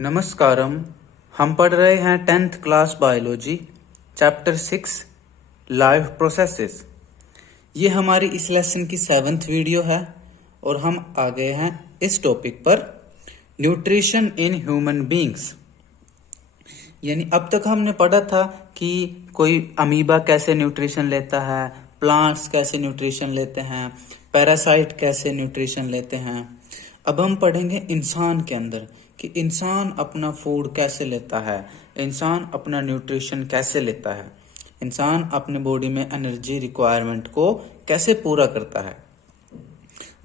नमस्कारम। हम पढ़ रहे हैं 10th class biology chapter 6 life processes. ये हमारी इस लेसन की 7th वीडियो है और हम आ गए हैं इस टॉपिक पर न्यूट्रिशन इन ह्यूमन बीइंग्स। यानी अब तक हमने पढ़ा था कि कोई अमीबा कैसे न्यूट्रिशन लेता है, प्लांट्स कैसे न्यूट्रिशन लेते हैं, पैरासाइट कैसे न्यूट्रिशन लेते हैं। अब हम पढ़ेंगे इंसान के अंदर कि इंसान अपना फूड कैसे लेता है, इंसान अपना न्यूट्रिशन कैसे लेता है, इंसान अपने बॉडी में एनर्जी रिक्वायरमेंट को कैसे पूरा करता है।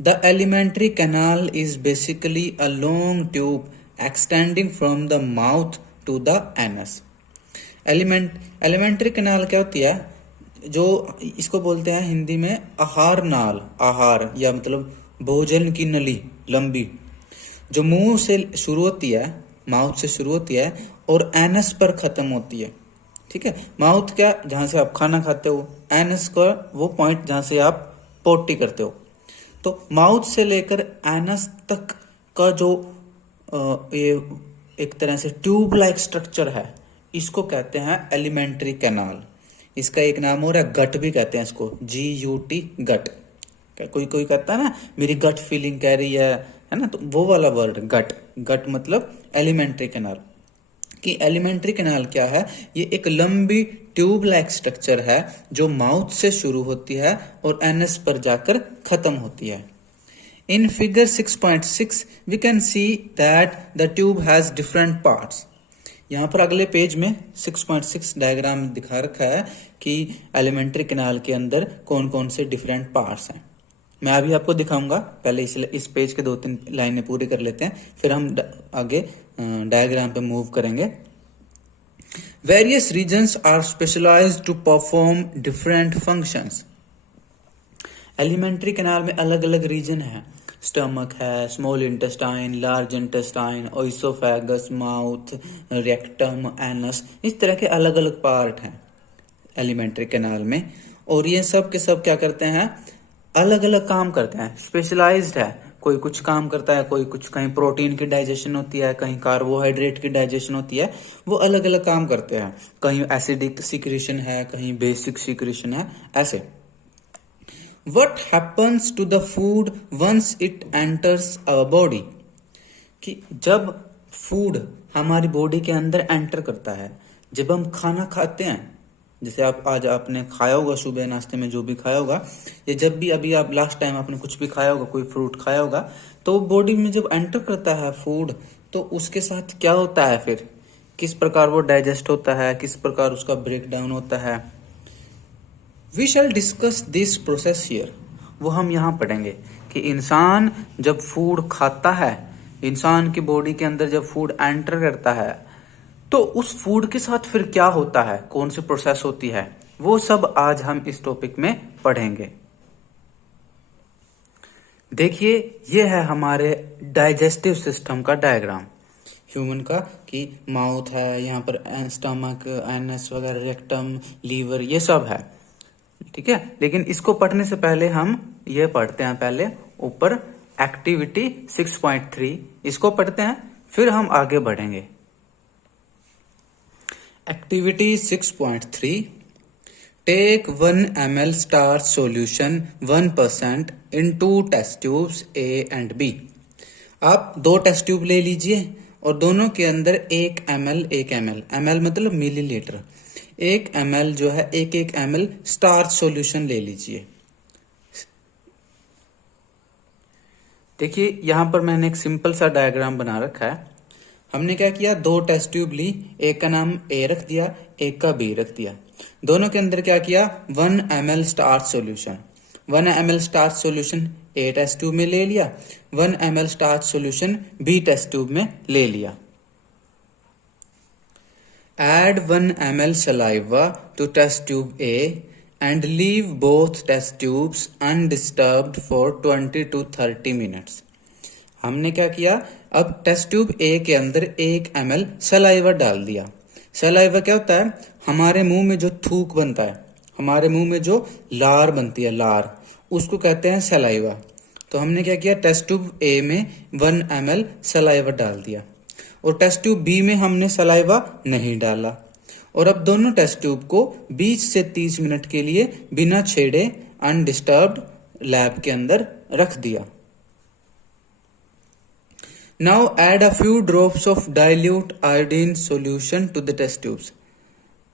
The alimentary canal is basically a long tube extending from the mouth to the anus. Alimentary canal क्या होती है? जो इसको बोलते हैं हिंदी में आहार नाल, आहार या मतलब भोजन की नली लंबी, जो मुंह से शुरू होती है, माउथ से शुरू होती है और एनस पर खत्म होती है। ठीक है, माउथ क्या, जहां से आप खाना खाते हो, एनस का वो पॉइंट जहां से आप पोटी करते हो। तो माउथ से लेकर एनस तक का जो ये एक तरह से ट्यूब लाइक स्ट्रक्चर है, इसको कहते हैं एलिमेंट्री कैनाल। इसका एक नाम और है गट भी कहते हैं इसको, GUT गट। कोई कोई कहता है ना मेरी गट फीलिंग कह रही है ना, तो वो वाला वर्ड गट। गट मतलब एलिमेंट्री कैनाल। कि एलिमेंट्री कैनाल क्या है? ये एक लंबी ट्यूब लाइक स्ट्रक्चर है जो माउथ से शुरू होती है और एनस पर जाकर खत्म होती है। In figure 6.6 we can see that the tube has different parts. यहाँ पर अगले पेज में 6.6 डायग्राम दिखा रखा है कि एलिमेंट्री कैनाल के अंदर कौन कौन से डिफरेंट पार्ट्स हैं। मैं अभी आपको दिखाऊंगा, पहले इस पेज के 2-3 लाइनें पूरी कर लेते हैं, फिर हम आगे डायग्राम पे मूव करेंगे। Various regions are specialised to perform different functions. Alimentary canal में अलग अलग रीजन है। स्टमक है, small intestine, large intestine, oesophagus, mouth, rectum, anus, इस तरह के अलग अलग पार्ट हैं एलिमेंट्री कैनाल में। और ये सब के सब क्या करते हैं? अलग अलग काम करते हैं, स्पेशलाइज्ड है। कोई कुछ काम करता है, कोई कुछ, कहीं प्रोटीन की डाइजेशन होती है, कहीं कार्बोहाइड्रेट की डाइजेशन होती है, वो अलग अलग काम करते हैं। कहीं एसिडिक सिक्रीशन है, कहीं बेसिक सिक्रीशन है, ऐसे। What happens to the food once it enters our body? कि जब फूड हमारी बॉडी के अंदर एंटर करता है, जब हम खाना खाते हैं, जैसे आप आज आपने खाया होगा सुबह नाश्ते में जो भी खाया होगा, या जब भी अभी आप लास्ट टाइम आपने कुछ भी खाया होगा, कोई फ्रूट खाया होगा, तो बॉडी में जब एंटर करता है फूड, तो उसके साथ क्या होता है, फिर किस प्रकार वो डाइजेस्ट होता है, किस प्रकार उसका ब्रेक डाउन होता है। We shall discuss this process here. वो हम यहाँ पढ़ेंगे कि इंसान जब फूड खाता है, इंसान की बॉडी के अंदर जब फूड एंटर करता है, तो उस फूड के साथ फिर क्या होता है, कौन सी प्रोसेस होती है, वो सब आज हम इस टॉपिक में पढ़ेंगे। देखिए, ये है हमारे डाइजेस्टिव सिस्टम का डायग्राम ह्यूमन का, कि माउथ है, यहाँ पर स्टमक, एनस वगैरह, रेक्टम, लीवर, ये सब है। ठीक है, लेकिन इसको पढ़ने से पहले हम ये पढ़ते हैं, पहले ऊपर एक्टिविटी 6.3 इसको पढ़ते हैं, फिर हम आगे बढ़ेंगे। Activity 6.3 Take 1 ml starch solution 1% in 2 test tubes A and B। आप 2 टेस्ट ट्यूब ले लीजिए और दोनों के अंदर 1 ml ml मतलब मिलीलीटर, 1 ml जो है 1 ml स्टार्च सॉल्यूशन ले लीजिए। देखिए, यहां पर मैंने एक सिंपल सा डायग्राम बना रखा है। हमने क्या किया, 2 टेस्ट ट्यूब ली, एक का नाम A रख दिया, एक का B रख दिया। दोनों के अंदर क्या किया, 1 ml starch solution, 1 ml starch solution A test tube में ले लिया, 1 ml starch solution B test tube में ले लिया। Add 1 ml saliva to test tube A and leave both test tubes undisturbed for 20 to 30 minutes। हमने क्या किया, अब टेस्ट ट्यूब ए के अंदर 1 ml सलाइवा डाल दिया। सलाइवा क्या होता है? हमारे मुंह में जो थूक बनता है, हमारे मुंह में जो लार बनती है, लार, उसको कहते हैं सलाइवा। तो हमने क्या किया, टेस्ट ट्यूब ए में 1 ml सलाइवा डाल दिया और टेस्ट ट्यूब बी में हमने सलाइवा नहीं डाला। और अब दोनों टेस्ट ट्यूब को 20 से 30 मिनट के लिए बिना छेड़े अनडिस्टर्ब्ड लैब के अंदर रख दिया। Now add a few drops of dilute iodine solution to the test tubes.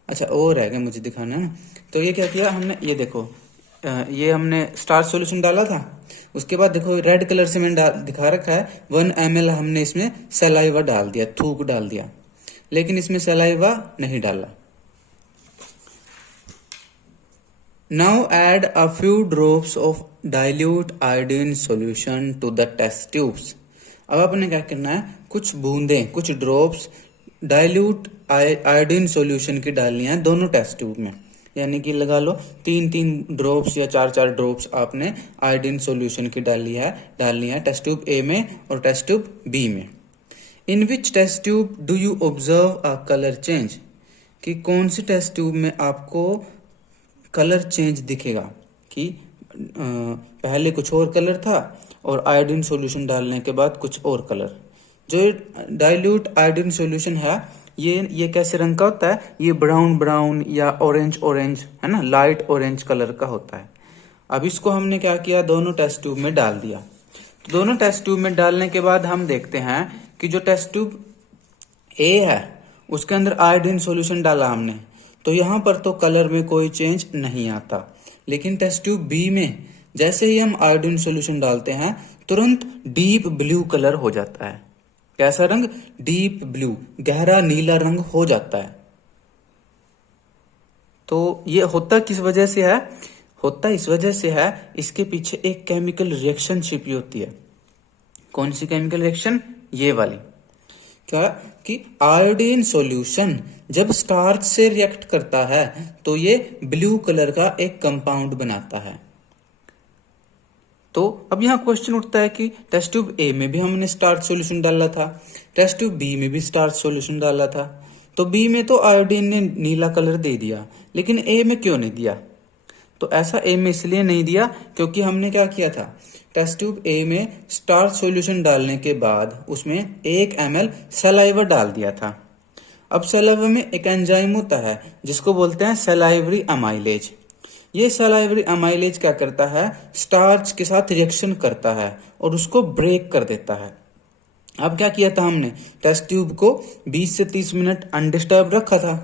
अच्छा और रह गया मुझे दिखाना है ना। तो ये क्या किया हमने, ये देखो ये हमने स्टार्च सॉल्यूशन डाला था, उसके बाद देखो रेड कलर से मैंने दिखा रखा है 1 ml हमने इसमें सलाइवा डाल दिया, थूक डाल दिया, लेकिन इसमें सलाइवा नहीं डाला। Now add a few drops of dilute iodine solution to the test tubes. अब आपने क्या करना है, कुछ बूंदें, कुछ ड्रॉप्स डाइल्यूट आयोडीन सॉल्यूशन की डालनी है दोनों टेस्ट ट्यूब में। यानी कि लगा लो 3-3 ड्रॉप्स या 4-4 ड्रॉप्स आपने आयोडीन सॉल्यूशन की डालनी है टेस्ट ट्यूब ए में और टेस्ट ट्यूब बी में। In which test tube do you observe a colour change, कि कौन सी टेस्ट ट्यूब में आपको कलर चेंज दिखेगा, कि पहले कुछ और कलर था और आयोडीन सॉल्यूशन डालने के बाद कुछ और कलर। जो डाइल्यूट आयोडीन सॉल्यूशन है ये कैसे रंग का होता है, ये ब्राउन ब्राउन या ऑरेंज ऑरेंज है ना, लाइट ऑरेंज कलर का होता है। अब इसको हमने क्या किया, दोनों टेस्ट ट्यूब में डाल दिया। तो दोनों टेस्ट ट्यूब में डालने के बाद हम देखते हैं कि जो टेस्ट ट्यूब ए है उसके अंदर आयोडीन सॉल्यूशन डाला हमने, तो यहां पर तो कलर में कोई चेंज नहीं आता। लेकिन टेस्ट ट्यूब बी में जैसे ही हम आयोडीन सॉल्यूशन डालते हैं तुरंत डीप ब्लू कलर हो जाता है। कैसा रंग, डीप ब्लू, गहरा नीला रंग हो जाता है। तो ये होता किस वजह से है, होता इस वजह से है, इसके पीछे एक केमिकल रिएक्शन छिपी होती है। कौन सी केमिकल रिएक्शन, ये वाली। क्या कि आयोडीन सॉल्यूशन जब स्टार्च से रिएक्ट करता है तो ये ब्लू कलर का एक कंपाउंड बनाता है। तो अब यहां क्वेश्चन उठता है कि टेस्ट ट्यूब ए में भी हमने स्टार्च सॉल्यूशन डाला था, टेस्ट ट्यूब बी में भी स्टार्च सॉल्यूशन डाला था, तो बी में तो आयोडीन ने नीला कलर दे दिया, लेकिन ए में क्यों नहीं दिया? तो ऐसा ए में इसलिए नहीं दिया क्योंकि हमने क्या किया था, टेस्ट ट्यूब ए में स्टार्च सॉल्यूशन डालने के बाद उसमें 1 ml सलाइवा डाल दिया था। अब सलाइवा में एक एंजाइम होता है जिसको बोलते हैं सलाइवरी अमाइलेज। ये सलाइवरी अमाइलेज क्या करता है, स्टार्च के साथ रिएक्शन करता है और उसको ब्रेक कर देता है। अब क्या किया था हमने, टेस्ट ट्यूब को 20 से 30 मिनट अनडिस्टर्ब रखा था,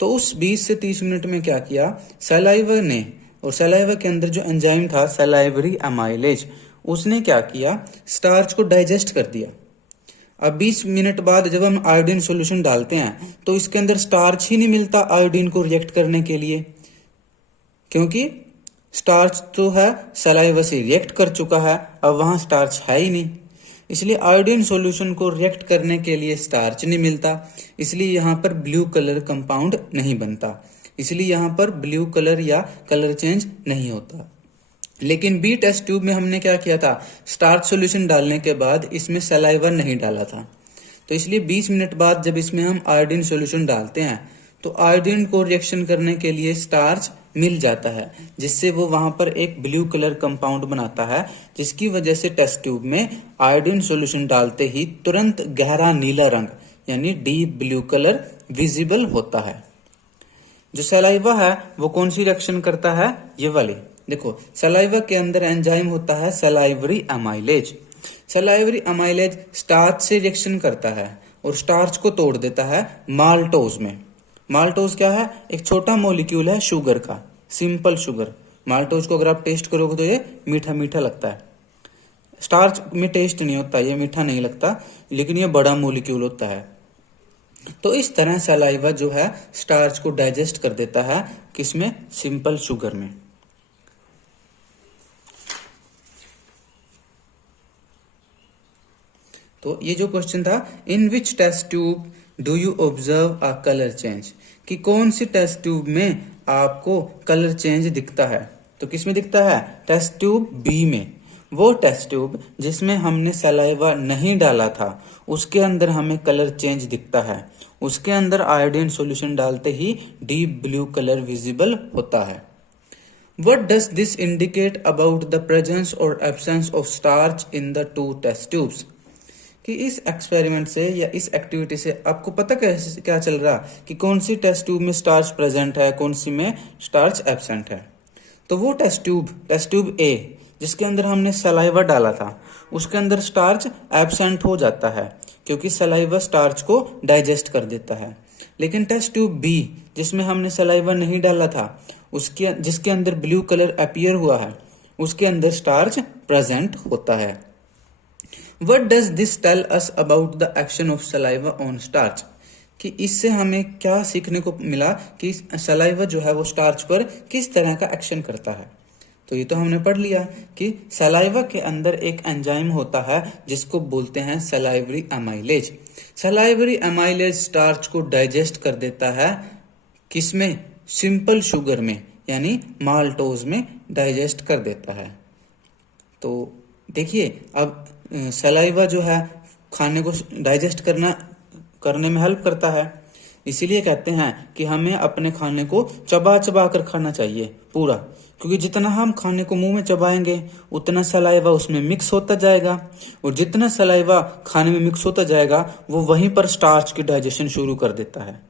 तो उस 20 से 30 मिनट में क्या किया, सलाइवा ने, और सलाइवा के अंदर जो एंजाइम था सलाइवरी अमाइलेज, उसने क्या किया, स्टार्च को डाइजेस्ट कर दिया। अब 20 मिनट बाद जब हम आयोडीन सॉल्यूशन डालते हैं तो इसके अंदर स्टार्च ही नहीं मिलता आयोडीन को रिएक्ट करने के लिए, क्योंकि स्टार्च तो है सलाइवा से रिएक्ट कर चुका है, अब वहां स्टार्च है ही नहीं। इसलिए आयोडीन सॉल्यूशन को रिएक्ट करने के लिए स्टार्च नहीं मिलता, इसलिए यहाँ पर ब्लू कलर कंपाउंड नहीं बनता, इसलिए यहाँ पर ब्लू कलर या कलर चेंज नहीं होता। लेकिन बी टेस्ट ट्यूब में हमने क्या किया था, स्टार्च सॉल्यूशन डालने के बाद इसमें सलाइवा नहीं डाला था, तो इसलिए 20 मिनट बाद जब इसमें हम आयोडीन सॉल्यूशन डालते हैं तो आयोडीन को रिएक्शन करने के लिए स्टार्च मिल जाता है, जिससे वो वहां पर एक ब्लू कलर कंपाउंड बनाता है, जिसकी वजह से टेस्ट ट्यूब में आयोडीन सॉल्यूशन डालते ही तुरंत गहरा नीला रंग यानी डीप ब्लू कलर विजिबल होता है। जो सलाइवा है वो कौन सी रिएक्शन करता है, ये वाली देखो, सलाइवा के अंदर एंजाइम होता है salivary amylase. Salivary amylase starch से रिएक्शन करता है और स्टार्च को तोड़ देता है माल्टोज में। माल्टोज क्या है, एक छोटा मॉलिक्यूल है शुगर का, सिंपल शुगर। माल्टोज को अगर आप टेस्ट करोगे तो ये मीठा मीठा लगता है, स्टार्च में टेस्ट नहीं होता, ये मीठा नहीं लगता, लेकिन ये बड़ा मॉलिक्यूल होता है। तो इस तरह सलाइवा जो है स्टार्च को डाइजेस्ट कर देता है, किसमें, सिंपल शुगर में। तो ये जो क्वेश्चन था, in which test tube do you observe a colour change, कि कौन सी टेस्ट ट्यूब में आपको कलर चेंज दिखता है, तो किसमें दिखता है, टेस्ट ट्यूब बी में। वो टेस्ट ट्यूब जिसमें हमने सलाइवा नहीं डाला था उसके अंदर हमें कलर चेंज दिखता है, उसके अंदर आयोडीन सॉल्यूशन डालते ही डीप ब्लू कलर विजिबल होता है। What does this indicate about the presence or absence of starch in the two test tubes? कि इस एक्सपेरिमेंट से या इस एक्टिविटी से आपको पता कैसे क्या चल रहा कि कौन सी टेस्ट ट्यूब में स्टार्च प्रेजेंट है, कौन सी में स्टार्च एब्सेंट है। तो वो टेस्ट ट्यूब ए जिसके अंदर हमने सलाइवा डाला था, उसके अंदर स्टार्च एब्सेंट हो जाता है क्योंकि सलाइवा स्टार्च को डाइजेस्ट कर देता है। लेकिन टेस्ट ट्यूब बी जिसमें हमने सलाइवा नहीं डाला था, उसके जिसके अंदर ब्लू कलर अपीयर हुआ है, उसके अंदर स्टार्च प्रेजेंट होता है। What does this tell us about the action of saliva on starch? कि इससे हमें क्या सीखने को मिला कि सलाइवा जो है वो स्टार्च पर किस तरह का एक्शन करता है। तो ये तो हमने पढ़ लिया कि सलाइवा के अंदर एक एंजाइम होता है जिसको बोलते हैं salivary amylase. Salivary amylase starch को डाइजेस्ट कर देता है, किसमें? सिंपल शुगर में, यानी माल्टोज में डाइजेस्ट कर देता है। तो देखिए, अब सलाइवा जो है खाने को डाइजेस्ट करने में हेल्प करता है। इसीलिए कहते हैं कि हमें अपने खाने को चबा चबा कर खाना चाहिए पूरा, क्योंकि जितना हम खाने को मुंह में चबाएंगे उतना सलाइवा उसमें मिक्स होता जाएगा, और जितना सलाइवा खाने में मिक्स होता जाएगा वो वहीं पर स्टार्च की डाइजेशन शुरू कर देता है।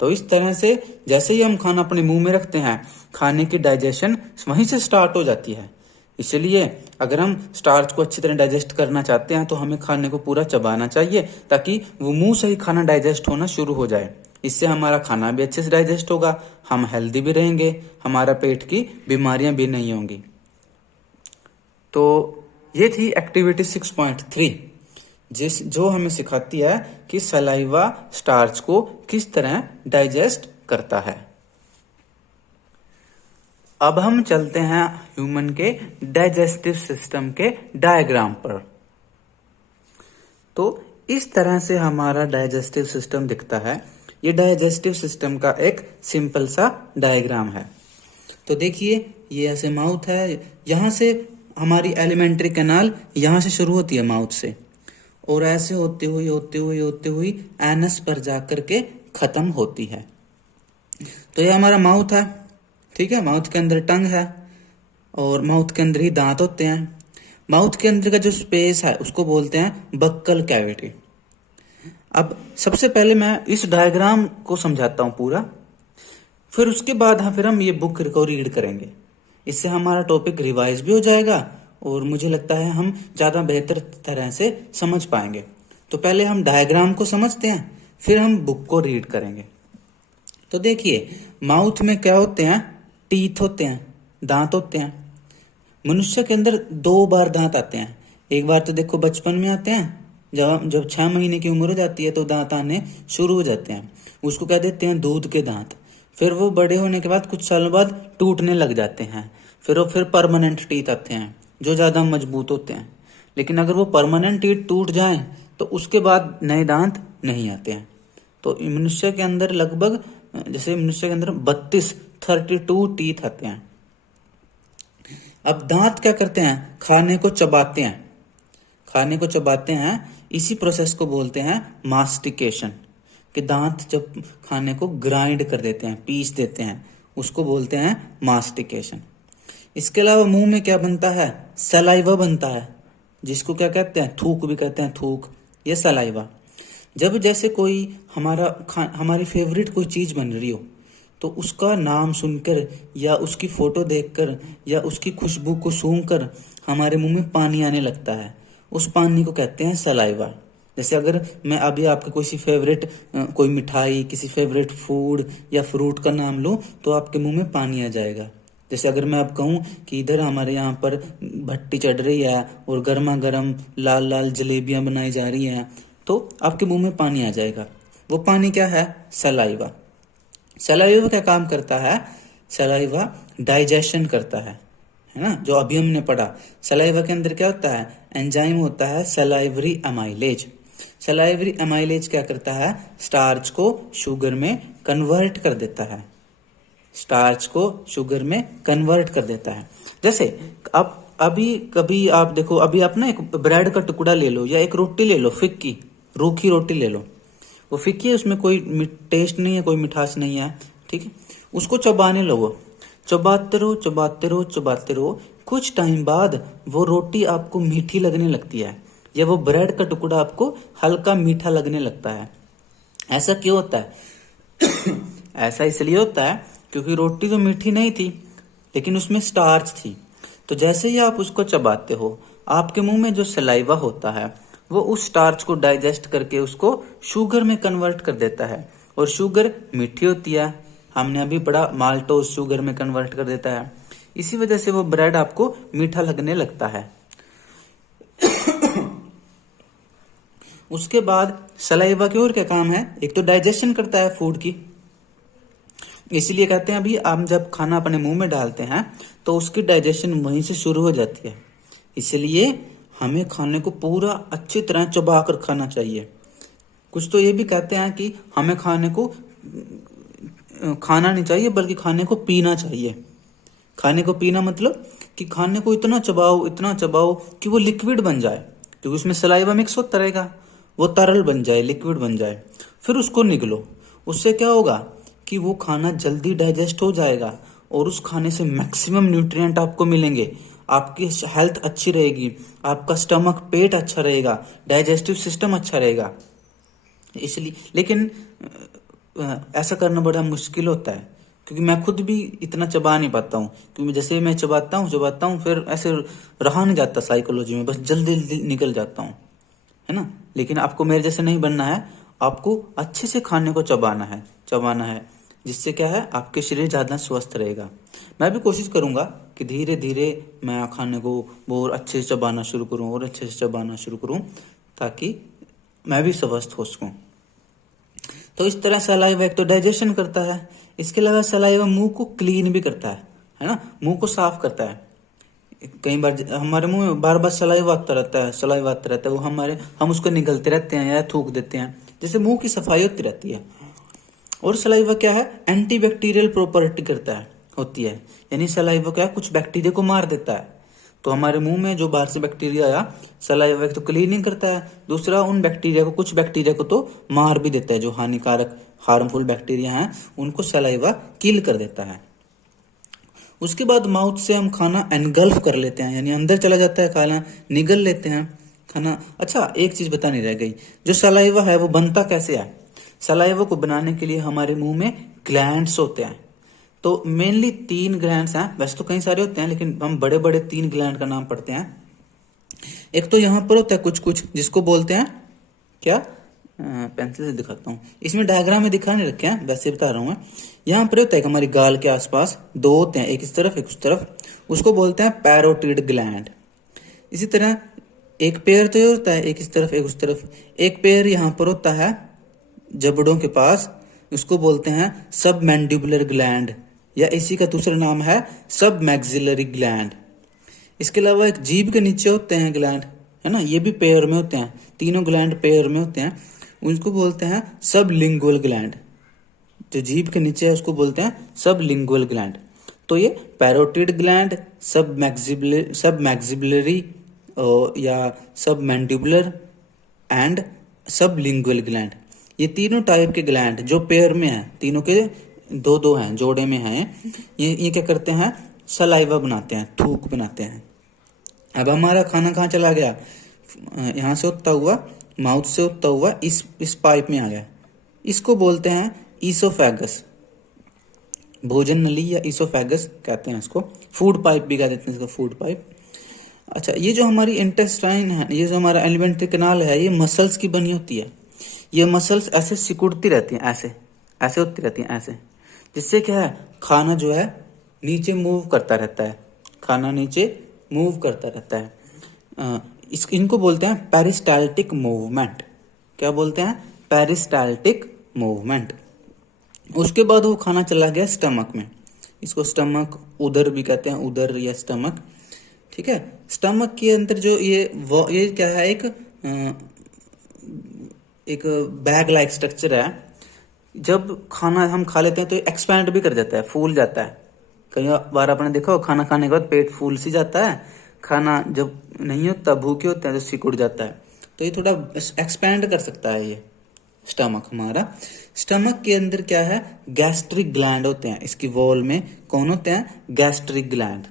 तो इस तरह से जैसे ही हम खाना अपने मुंह में रखते हैं, खाने की डाइजेशन वहीं से स्टार्ट हो जाती है। इसलिए अगर हम स्टार्च को अच्छी तरह डाइजेस्ट करना चाहते हैं तो हमें खाने को पूरा चबाना चाहिए, ताकि वो मुंह से ही खाना डाइजेस्ट होना शुरू हो जाए। इससे हमारा खाना भी अच्छे से डाइजेस्ट होगा, हम हेल्दी भी रहेंगे, हमारा पेट की बीमारियां भी नहीं होंगी। तो ये थी एक्टिविटी 6.3 जो हमें सिखाती है कि सलाइवा स्टार्च को किस तरह डाइजेस्ट करता है। अब हम चलते हैं ह्यूमन के डाइजेस्टिव सिस्टम के डायग्राम पर। तो इस तरह से हमारा डाइजेस्टिव सिस्टम दिखता है। ये डाइजेस्टिव सिस्टम का एक सिंपल सा डायग्राम है। तो देखिए, ये ऐसे माउथ है, यहां से हमारी एलिमेंट्री कैनाल यहां से शुरू होती है माउथ से, और ऐसे होते हुई एनस पर जाकर के खत्म होती है। तो ये हमारा माउथ है, ठीक है। माउथ के अंदर टंग है और माउथ के अंदर ही दांत होते हैं। माउथ के अंदर का जो स्पेस है उसको बोलते हैं बक्कल कैविटी। अब सबसे पहले मैं इस डायग्राम को समझाता हूं पूरा, फिर उसके बाद फिर हम ये बुक को रीड करेंगे। इससे हमारा टॉपिक रिवाइज भी हो जाएगा और मुझे लगता है हम ज्यादा बेहतर तरह से समझ पाएंगे। तो पहले हम डायग्राम को समझते हैं, फिर हम बुक को रीड करेंगे। तो देखिए, माउथ में क्या होते हैं? टीथ होते हैं, दांत होते हैं। मनुष्य के अंदर 2 बार दांत आते हैं। एक बार तो देखो बचपन में आते हैं, जब 6 महीने की उम्र हो जाती है तो दांत आने शुरू हो जाते हैं, उसको कह देते हैं दूध के दांत। फिर वो बड़े होने के बाद कुछ सालों बाद टूटने लग जाते हैं, फिर परमानेंट टीथ आते हैं जो ज्यादा मजबूत होते हैं। लेकिन अगर वो परमानेंट टीथ टूट जाए तो उसके बाद नए दांत नहीं आते हैं। तो मनुष्य के अंदर लगभग, जैसे मनुष्य के अंदर 32 टीथ आते हैं। अब दांत क्या करते हैं? खाने को चबाते हैं। इसी प्रोसेस को बोलते हैं मास्टिकेशन, कि दांत जब खाने को ग्राइंड कर देते हैं, पीस देते हैं, उसको बोलते हैं मास्टिकेशन। इसके अलावा मुंह में क्या बनता है? सलाइवा बनता है, जिसको क्या कहते हैं? थूक भी कहते हैं, थूक, ये सलाइवा। जब जैसे कोई हमारी फेवरेट कोई चीज बन रही हो तो उसका नाम सुनकर या उसकी फोटो देखकर या उसकी खुशबू को सूंघकर हमारे मुंह में पानी आने लगता है, उस पानी को कहते हैं सलाइवा। जैसे अगर मैं अभी आपके कोई मिठाई, किसी फेवरेट फूड या फ्रूट का नाम लूं तो आपके मुंह में पानी आ जाएगा। जैसे अगर मैं अब कहूं कि इधर हमारे यहाँ पर भट्टी चढ़ रही है और गर्मा गर्म लाल लाल जलेबियां बनाई जा रही हैं, तो आपके मुंह में पानी आ जाएगा। वो पानी क्या है? सलाइवा। सलाइवा क्या काम करता है? सलाइवा डाइजेशन करता है ना, जो अभी हमने पढ़ा। सलाइवा के अंदर क्या होता है? एंजाइम होता है सलाइवरी अमाइलेज। सलाइवरी अमाइलेज क्या करता है? स्टार्च को शुगर में कन्वर्ट कर देता है। जैसे अब कभी आप देखो, अभी आप ना एक ब्रेड का टुकड़ा ले लो या एक रोटी ले लो, फिक्की रूखी रोटी ले लो। वो फिक्की है, उसमें कोई टेस्ट नहीं है, कोई मिठास नहीं है, ठीक है। उसको चबाने लगो, चबाते रहो। कुछ टाइम बाद वो रोटी आपको मीठी लगने लगती है। या वो ब्रेड का टुकड़ा आपको हल्का मीठा लगने लगता है। ऐसा क्यों होता है? ऐसा इसलिए होता है क्योंकि रोटी तो मीठी नहीं थी, लेकिन उसमें स्टार्च थी। तो जैसे ही आप उसको चबाते हो, आपके मुंह में जो सलाइवा होता है वो उस स्टार्च को डाइजेस्ट करके उसको शुगर में कन्वर्ट कर देता है, और शुगर मीठी होती है। हमने अभी पढ़ा माल्टोज शुगर में कन्वर्ट कर देता है। इसी वजह से वो ब्रेड आपको मीठा लगने लगता है। उसके बाद सलाइवा के और क्या काम है? एक तो डाइजेशन करता है फूड की, इसीलिए कहते हैं अभी हम जब खाना अपने मुंह में डालते हैं तो उसकी डाइजेशन वहीं से शुरू हो जाती है। इसलिए हमें खाने को पूरा अच्छी तरह चबा कर खाना चाहिए। कुछ तो ये भी कहते हैं कि हमें खाने को खाना नहीं चाहिए बल्कि खाने को पीना चाहिए। खाने को पीना मतलब कि खाने को इतना चबाओ कि वो लिक्विड बन जाए, क्योंकि उसमें सलाइवा मिक्स होता रहेगा, वो तरल बन जाए, लिक्विड बन जाए, फिर उसको निगलो। उससे क्या होगा कि वो खाना जल्दी डाइजेस्ट हो जाएगा और उस खाने से मैक्सिमम न्यूट्रिएंट आपको मिलेंगे, आपकी हेल्थ अच्छी रहेगी, आपका स्टमक पेट अच्छा रहेगा, डाइजेस्टिव सिस्टम अच्छा रहेगा। इसलिए लेकिन ऐसा करना बड़ा मुश्किल होता है, क्योंकि मैं खुद भी इतना चबा नहीं पाता हूँ। क्योंकि जैसे मैं चबाता हूँ फिर ऐसे रहा नहीं जाता साइकोलॉजी में, बस जल्दी जल्दी निकल जाता हूँ, है ना। लेकिन आपको मेरे जैसे नहीं बनना है, आपको अच्छे से खाने को चबाना है, जिससे क्या है आपके शरीर ज्यादा स्वस्थ रहेगा। मैं भी कोशिश करूंगा कि धीरे धीरे मैं खाने को और अच्छे से चबाना शुरू करूं और अच्छे से चबाना शुरू करूं, ताकि मैं भी स्वस्थ हो सकूं। तो इस तरह सलाइवा एक तो डाइजेशन करता है, इसके अलावा सलाइवा मुंह को क्लीन भी करता है ना, मुंह को साफ करता है। कई बार हमारे मुंह में बार बार सलाइवा आता रहता है, वो हम उसको निगलते रहते हैं या थूक देते हैं, जिससे मुंह की सफाई होती रहती है। और सलाइवा क्या है, एंटीबैक्टीरियल प्रॉपर्टी होती है, यानी सलाइवा क्या है, कुछ बैक्टीरिया को मार देता है। तो हमारे मुंह में जो बाहर से बैक्टीरिया आया, सलाइवा एक तो क्लीनिंग करता है, दूसरा उन बैक्टीरिया को, कुछ बैक्टीरिया को तो मार भी देता है, जो हानिकारक हार्मफुल बैक्टीरिया हैं उनको सलाइवा किल कर देता है। उसके बाद माउथ से हम खाना एनगल्फ कर लेते हैं, यानी अंदर चला जाता है खाना, निगल लेते हैं खाना। अच्छा, एक चीज बतानी रह गई, जो सलाइवा है वो बनता कैसे है? सलाइवा को बनाने के लिए हमारे मुंह में ग्लैंड्स होते हैं। तो मेनली 3 ग्लैंड्स हैं, वैसे तो कई सारे होते हैं लेकिन हम बड़े बड़े 3 ग्लैंड का नाम पढ़ते हैं। एक तो यहाँ पर होता है कुछ कुछ, जिसको बोलते हैं क्या, पेंसिल से दिखाता हूँ, इसमें डायग्राम में दिखा नहीं रखे हैं, वैसे बता रहा हूँ मैं। यहाँ पर होता है हमारी गाल के आसपास 2 होते हैं, एक इस तरफ एक उस तरफ, उसको बोलते हैं पैरोटिड ग्लैंड। इसी तरह एक पेयर तो ये होता है, एक इस तरफ एक उस तरफ, एक पेयर यहाँ पर होता है जबड़ों के पास, उसको बोलते हैं सब मैंडिबुलर ग्लैंड, या इसी का दूसरा नाम है सब मैक्सिलरी ग्लैंड। इसके अलावा एक जीभ के नीचे होते हैं ग्लैंड, है ना, ये भी पेयर में होते हैं, तीनों ग्लैंड पेयर में होते हैं, उनको बोलते हैं सब लिंगुअल ग्लैंड। जो जीभ के नीचे है उसको बोलते हैं सब लिंगुअल ग्लैंड। तो ये पैरोटिड ग्लैंड, सब मैक्सिबुलरी या सब मैंडिबुलर एंड सब लिंगुअल ग्लैंड, ये तीनों टाइप के ग्लैंड जो पेयर में हैं, तीनों के 2-2 हैं, जोड़े में हैं, ये क्या करते हैं, सलाइवा बनाते हैं, थूक बनाते हैं। अब हमारा खाना कहाँ चला गया, यहाँ से होता हुआ, माउथ से होता हुआ इस पाइप में आ गया, इसको बोलते हैं ईसोफेगस, भोजन नली या ईसोफेगस कहते हैं इसको, फूड पाइप भी कह देते हैं इसको, फूड पाइप। अच्छा, ये जो हमारी इंटेस्टाइन है, ये जो हमारा एलिमेंट्री कैनाल है, ये मसल्स की बनी होती है। ये मसल्स ऐसे सिकुड़ती रहती हैं, ऐसे ऐसे होती रहती हैं ऐसे, जिससे क्या है, खाना जो है नीचे मूव करता रहता है, खाना नीचे मूव करता रहता है। इनको बोलते हैं पेरिस्टाल्टिक मूवमेंट। क्या बोलते हैं, पेरिस्टाल्टिक मूवमेंट। उसके बाद वो खाना चला गया स्टमक में, इसको स्टमक उदर भी कहते हैं, उदर या स्टमक, ठीक है। स्टमक के अंदर जो ये क्या है, एक बैग लाइक स्ट्रक्चर है। जब खाना हम खा लेते हैं तो एक्सपैंड भी कर जाता है, फूल जाता है। कई बार आपने देखा हो, खाना खाने के बाद पेट फूल सी जाता है, खाना जब नहीं होता, भूखे होते हैं तो सिकुड़ जाता है, तो ये थोड़ा एक्सपैंड कर सकता है ये स्टमक हमारा। स्टमक के अंदर क्या है, गैस्ट्रिक ग्लैंड होते हैं, इसकी वॉल में कौन होते हैं, गैस्ट्रिक ग्लैंड।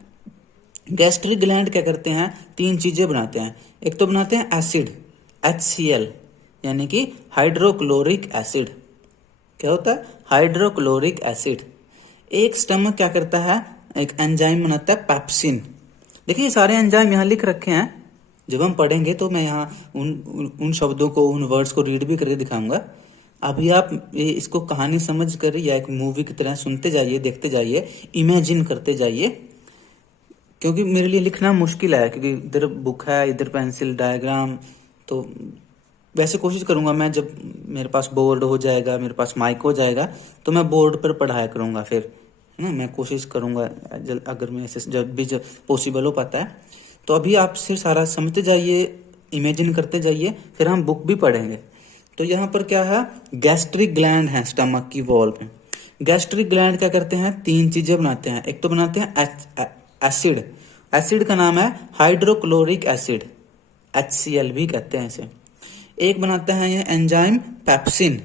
गैस्ट्रिक ग्लैंड क्या करते हैं, 3 चीजें बनाते हैं। एक तो बनाते हैं एसिड, HCl, यानी कि हाइड्रोक्लोरिक एसिड। क्या होता है, हाइड्रोक्लोरिक एसिड। एक स्टमक क्या करता है, एक एंजाइम बनाता है पेप्सिन। देखिए ये सारे एंजाइम यहाँ लिख रखे हैं, जब हम पढ़ेंगे तो मैं यहाँ उन शब्दों को, उन वर्ड्स को रीड भी करके दिखाऊंगा। अभी आप इसको कहानी समझ कर या एक मूवी की तरह सुनते जाइए, देखते जाइए, इमेजिन करते जाइए, क्योंकि मेरे लिए लिखना मुश्किल है, क्योंकि इधर बुक है, इधर पेंसिल, डायग्राम। तो वैसे कोशिश करूंगा मैं, जब मेरे पास बोर्ड हो जाएगा, मेरे पास माइक हो जाएगा, तो मैं बोर्ड पर पढ़ाया करूंगा फिर, है ना। मैं कोशिश करूंगा अगर मैं ऐसे जब भी जब पॉसिबल हो पाता है। तो अभी आप सिर्फ सारा समझते जाइए, इमेजिन करते जाइए, फिर हम बुक भी पढ़ेंगे। तो यहाँ पर क्या है, गैस्ट्रिक ग्लैंड है स्टमक की वॉल पे। गैस्ट्रिक ग्लैंड क्या करते हैं, 3 चीजें बनाते हैं। एक तो बनाते हैं एसिड, एसिड का नाम है हाइड्रोक्लोरिक एसिड, HCl भी कहते हैं इसे। एक बनाता है ये एंजाइम पेप्सिन,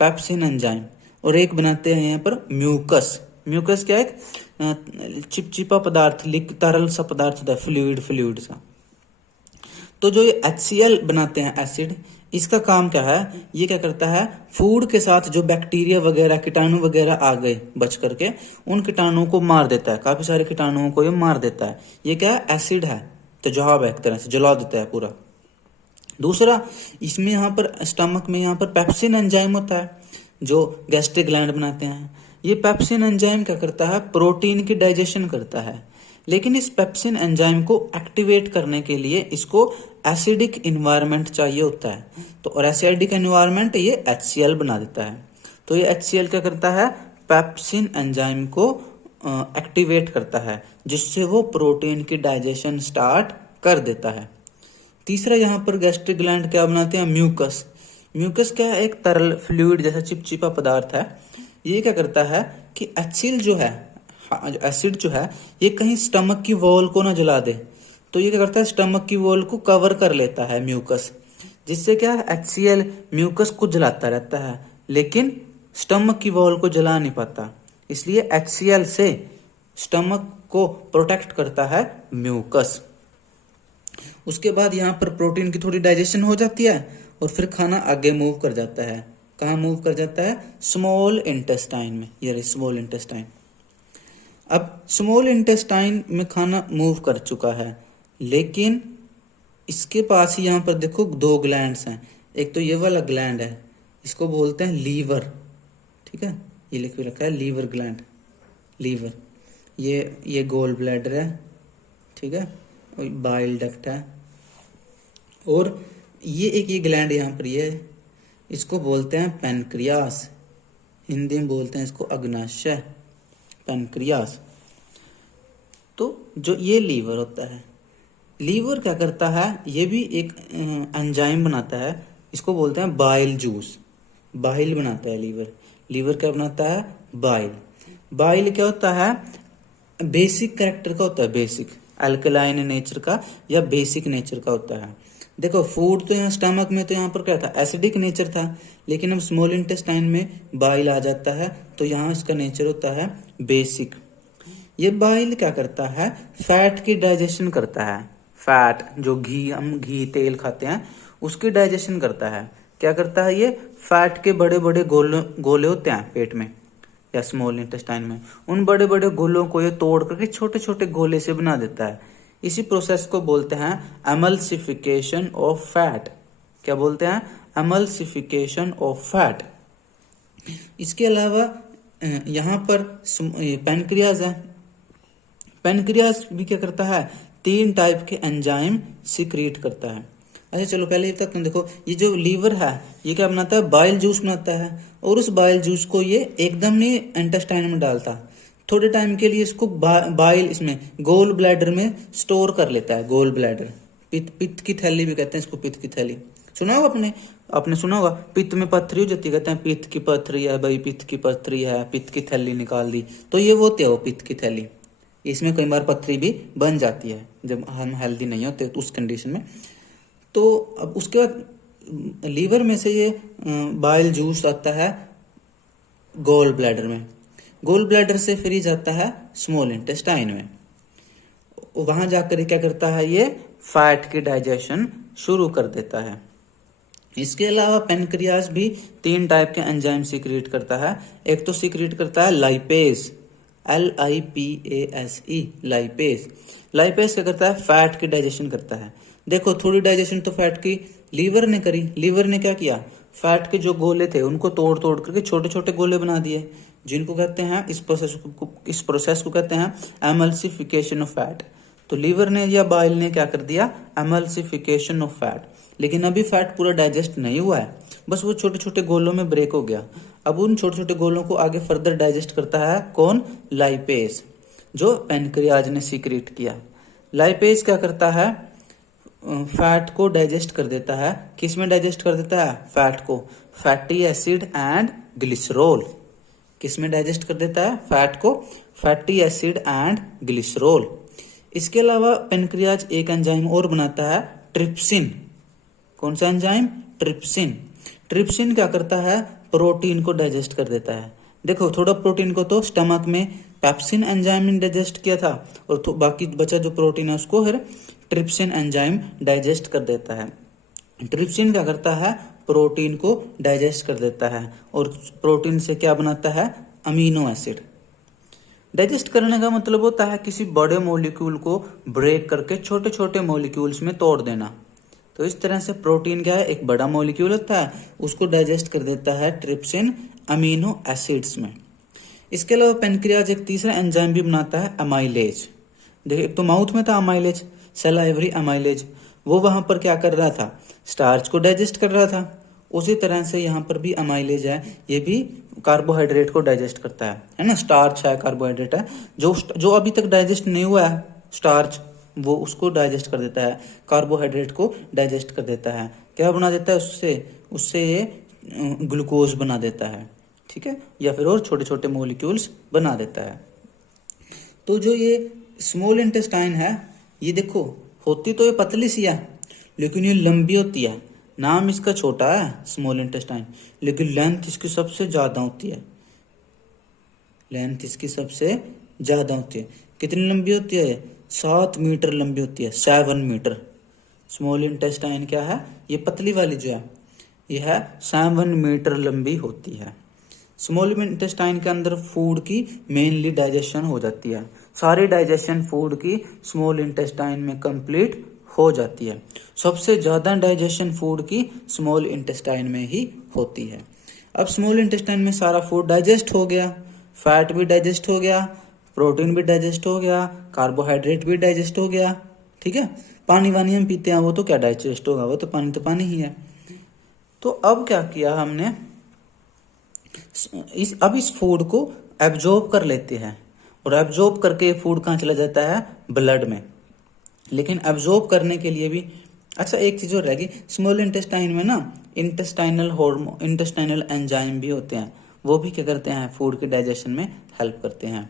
पेप्सिन एंजाइम। और एक बनाते हैं यहाँ पर म्यूकस। म्यूकस क्या है, एक चिपचिपा पदार्थ, तरल सा पदार्थ होता है, फ्लूइड सा। तो जो ये HCl बनाते हैं एसिड, इसका काम क्या है, ये क्या करता है, फूड के साथ जो बैक्टीरिया वगैरह, कीटाणु वगैरह आ गए बच करके, उन कीटाणुओं को मार देता है, काफी सारे कीटाणुओं को ये मार देता है। ये क्या है, एसिड है, तेजाब है, एक तरह से जला देता है पूरा। दूसरा, इसमें यहाँ पर स्टमक में यहाँ पर पेप्सिन एंजाइम होता है, जो गैस्ट्रिक ग्लैंड बनाते हैं। ये पेप्सिन एंजाइम क्या करता है, प्रोटीन की डाइजेशन करता है। लेकिन इस पेप्सिन एंजाइम को एक्टिवेट करने के लिए इसको एसिडिक इन्वायरमेंट चाहिए होता है। तो और एसिडिक इन्वायरमेंट ये HCl बना देता है। तो ये HCl क्या करता है, पेप्सिन एंजाइम को एक्टिवेट करता है, जिससे वो प्रोटीन की डाइजेशन स्टार्ट कर देता है। तीसरा, यहाँ पर गैस्ट्रिक ग्लैंड क्या बनाते हैं, म्यूकस। म्यूकस क्या है, एक तरल फ्लूइड जैसा चिपचिपा पदार्थ है। ये क्या करता है कि HCl जो है, एसिड जो है, ये कहीं स्टमक की वॉल को ना जला दे। तो ये क्या करता है, स्टमक की वॉल को कवर कर लेता है म्यूकस, जिससे क्या है, HCl म्यूकस को जलाता रहता है, लेकिन स्टमक की वॉल को जला नहीं पाता। इसलिए HCl से स्टमक को प्रोटेक्ट करता है म्यूकस। उसके बाद यहाँ पर प्रोटीन की थोड़ी डाइजेशन हो जाती है, और फिर खाना आगे मूव कर जाता है। कहाँ मूव कर जाता है, स्मॉल इंटेस्टाइन में। ये स्मॉल इंटेस्टाइन। अब स्मॉल इंटेस्टाइन में खाना मूव कर चुका है, लेकिन इसके पास ही यहाँ पर देखो 2 ग्लैंड्स हैं। एक तो ये वाला ग्लैंड है, इसको बोलते हैं लीवर, ठीक है, ये लिख के रखा है लीवर ग्लैंड, लीवर। ये गोल ब्लैडर है, ठीक है, और बाइल डक्ट है। और ये ग्लैंड यहाँ पर ये, इसको बोलते हैं पैनक्रियास, हिंदी में बोलते हैं इसको अग्नाशय, पैनक्रियास। तो जो ये लीवर होता है, लीवर क्या करता है, ये भी एक एंजाइम बनाता है, इसको बोलते हैं बाइल जूस। बाइल बनाता है लीवर। लीवर क्या बनाता है, बाइल। बाइल क्या होता है, बेसिक कैरेक्टर का होता है, बेसिक अल्कलाइन नेचर का या बेसिक नेचर का होता है। देखो फूड तो यहाँ स्टमक में तो यहाँ पर क्या था, एसिडिक नेचर था, लेकिन अब स्मॉल इंटेस्टाइन में बाइल आ जाता है, तो यहाँ इसका नेचर होता है बेसिक। ये बाइल क्या करता है, फैट की डाइजेशन करता है। फैट जो घी, हम घी तेल खाते हैं, उसकी डाइजेशन करता है। क्या करता है, ये फैट के बड़े बड़े गोले होते हैं पेट में या स्मॉल इंटेस्टाइन में, उन बड़े बड़े गोलों को ये तोड़ करके छोटे छोटे गोले से बना देता है। इसी प्रोसेस को बोलते हैं एमल्सिफिकेशन ऑफ फैट। क्या बोलते हैं, एमल्सिफिकेशन ऑफ फैट। इसके अलावा यहाँ पर पैनक्रियाज है। पैनक्रियाज भी क्या करता है, 3 टाइप के एंजाइम सिक्रीट करता है। अच्छा चलो पहले ये तक देखो, ये जो लीवर है ये क्या बनाता है, बाइल जूस बनाता है, और उस बाइल जूस को ये एकदम नहीं इंटेस्टाइन में डालता, थोड़े टाइम के लिए इसको बाइल इसमें गोल ब्लैडर में स्टोर कर लेता है। गोल ब्लैडर, पित्त की थैली भी कहते हैं इसको, पित्त की थैली सुना होगा आपने सुना होगा, पित्त में पथरी हो जाती है, कहते हैं पित्त की पथरी है भाई, पित्त की पथरी है, पित्त की थैली निकाल दी। तो ये वो होती है, वो पित्त की थैली। इसमें कई बार पथरी भी बन जाती है जब हम हेल्दी नहीं होते तो उस कंडीशन में। तो अब उसके बाद लीवर में से ये बाइल जूस आता है गोल ब्लैडर में, गोल ब्लैडर से फिर जाता है स्मॉल इंटेस्टाइन में। वहां जाकर ये क्या करता है, ये फैट की डाइजेशन शुरू कर देता है। इसके अलावा पेनक्रियाज भी 3 टाइप के एंजाइम सीक्रेट करता है। एक तो सीक्रेट करता है लाइपेज, LIPASE, लाइपेज। लाइपेज क्या करता है, फैट की डाइजेशन करता है। देखो थोड़ी डाइजेशन तो फैट की लीवर ने करी। लीवर ने क्या किया, फैट के जो गोले थे उनको तोड़ तोड़ करके छोटे छोटे गोले बना दिए, जिनको कहते हैं, इस प्रोसेस को कहते हैं एमल्सिफिकेशन ऑफ फैट। तो लीवर ने या बाइल ने क्या कर दिया, एमल्सिफिकेशन ऑफ फैट। लेकिन अभी फैट पूरा डाइजेस्ट नहीं हुआ है, बस वो छोटे छोटे गोलों में ब्रेक हो गया। अब उन छोटे छोटे गोलों को आगे फर्दर डाइजेस्ट करता है कौन, लाइपेज, जो पेनक्रियाज ने सीक्रेट किया। लाइपेज क्या करता है, फैट को डाइजेस्ट कर देता है। किस में डाइजेस्ट कर देता है, फैट को, फैटी एसिड एंड ग्लिसरॉल। किस में डाइजेस्ट कर देता है, फैट को, फैटी एसिड एंड ग्लिसरॉल। इसके अलावा पेनक्रियाज एक एंजाइम और बनाता है, ट्रिप्सिन। कौन सा एंजाइम, ट्रिप्सिन। ट्रिप्सिन क्या करता है, प्रोटीन को डाइजेस्ट कर देता है। देखो थोड़ा प्रोटीन को तो स्टमक में पेप्सिन एंजाइम ने डाइजेस्ट किया था, और तो बाकी बचा जो प्रोटीन है उसको फिर ट्रिप्सिन एंजाइम डाइजेस्ट कर देता है। ट्रिप्सिन क्या करता है, प्रोटीन को डाइजेस्ट कर देता है, और प्रोटीन से क्या बनाता है, अमीनो एसिड। डाइजेस्ट करने का मतलब होता है किसी बड़े मॉलिक्यूल को ब्रेक करके छोटे छोटे मॉलिक्यूल्स में तोड़ देना। तो इस तरह से प्रोटीन क्या है, एक बड़ा मॉलिक्यूल होता है, उसको डाइजेस्ट कर देता है ट्रिप्सिन अमीनो एसिड्स में। इसके अलावा पेनक्रियाज एक तीसरा एंजाइम भी बनाता है, अमाइलेज। देखिए एक तो माउथ में था अमाइलेज, सलाइवरी अमाइलेज, वो वहां पर क्या कर रहा था, स्टार्च को डाइजेस्ट कर रहा था। उसी तरह से यहाँ पर भी अमाइलेज है, ये भी कार्बोहाइड्रेट को डाइजेस्ट करता है ना। स्टार्च है, कार्बोहाइड्रेट है, जो अभी तक डाइजेस्ट नहीं हुआ है स्टार्च, वो उसको डाइजेस्ट कर देता है, कार्बोहाइड्रेट को डाइजेस्ट कर देता है। क्या बना देता है, उससे ये ग्लूकोज बना देता है, ठीक है, या फिर और छोटे छोटे मॉलिक्यूल्स बना देता है। तो जो ये स्मॉल इंटेस्टाइन है, ये देखो होती तो ये पतली सी है, लेकिन ये लंबी होती है। नाम इसका छोटा है स्मॉल इंटेस्टाइन, लेकिन लेंथ इसकी सबसे ज्यादा होती है। लेंथ इसकी सबसे ज्यादा होती है। कितनी लंबी होती है, 7 मीटर लंबी होती है, 7 मीटर। स्मॉल इंटेस्टाइन क्या है, ये पतली वाली जो है, ये है 7 मीटर लंबी होती है। स्मॉल इंटेस्टाइन के अंदर फूड की मेनली डाइजेशन हो जाती है। सारी डाइजेशन फूड की स्मॉल इंटेस्टाइन में कंप्लीट हो जाती है। सबसे ज्यादा डाइजेशन फूड की स्मॉल इंटेस्टाइन में ही होती है। अब स्मॉल इंटेस्टाइन में सारा फूड डाइजेस्ट हो गया, फैट भी डाइजेस्ट हो गया, प्रोटीन भी डाइजेस्ट हो गया, कार्बोहाइड्रेट भी डाइजेस्ट हो गया, ठीक है। पानी वानी हम पीते हैं, वो तो क्या डाइजेस्ट होगा, वो तो पानी ही है। तो अब क्या किया हमने, इस फूड को एब्जॉर्ब कर लेते हैं, और एब्जॉर्ब करके फूड कहाँ चला जाता है, ब्लड में। लेकिन एब्जॉर्ब करने के लिए भी, अच्छा एक चीज और रहेगी, स्मॉल इंटेस्टाइन में ना इंटेस्टाइनल एंजाइम भी होते हैं, वो भी क्या करते हैं, फूड के डाइजेशन में हेल्प करते हैं।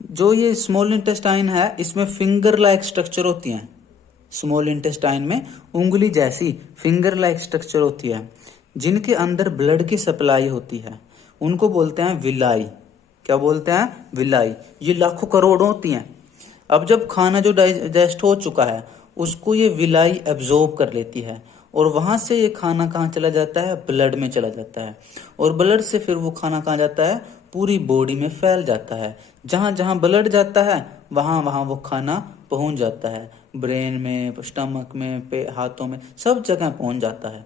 जो ये स्मॉल इंटेस्टाइन है, इसमें फिंगर लाइक स्ट्रक्चर होती हैं। स्मॉल इंटेस्टाइन में उंगली जैसी फिंगर लाइक स्ट्रक्चर होती है, जिनके अंदर ब्लड की सप्लाई होती है, उनको बोलते हैं विलाई। क्या बोलते हैं, विलाई। ये लाखों करोड़ों होती हैं। अब जब खाना जो डाइजेस्ट हो चुका है, उसको ये विलाई एब्जॉर्ब कर लेती है, और वहां से ये खाना कहाँ चला जाता है, ब्लड में चला जाता है, और ब्लड से फिर वो खाना कहाँ जाता है, पूरी बॉडी में फैल जाता है। जहां जहां ब्लड जाता है वहां वहां वो खाना पहुंच जाता है, ब्रेन में, स्टमक में, हाथों में, सब जगह पहुंच जाता है।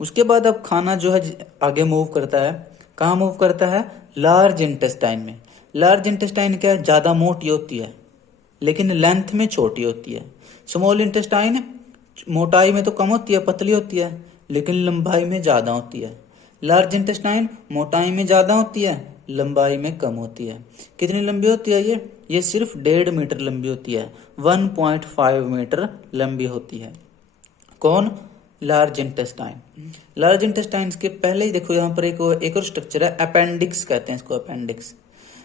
उसके बाद अब खाना जो है आगे मूव करता है, कहाँ मूव करता है, लार्ज इंटेस्टाइन में। लार्ज इंटेस्टाइन क्या है, ज्यादा मोटी होती है, लेकिन लेंथ में छोटी होती है। स्मॉल इंटेस्टाइन मोटाई में तो कम होती है, पतली होती है, लेकिन लंबाई में ज्यादा होती है। लार्ज इंटेस्टाइन मोटाई में ज्यादा होती है, लंबाई में कम होती है। कितनी लंबी होती है ये सिर्फ 1.5 मीटर लंबी होती है, 1.5 मीटर लंबी होती है। कौन, लार्ज इंटेस्टाइन। लार्ज इंटेस्टाइन के पहले ही देखो यहाँ पर एक और स्ट्रक्चर है, अपेंडिक्स कहते हैं इसको, अपेंडिक्स।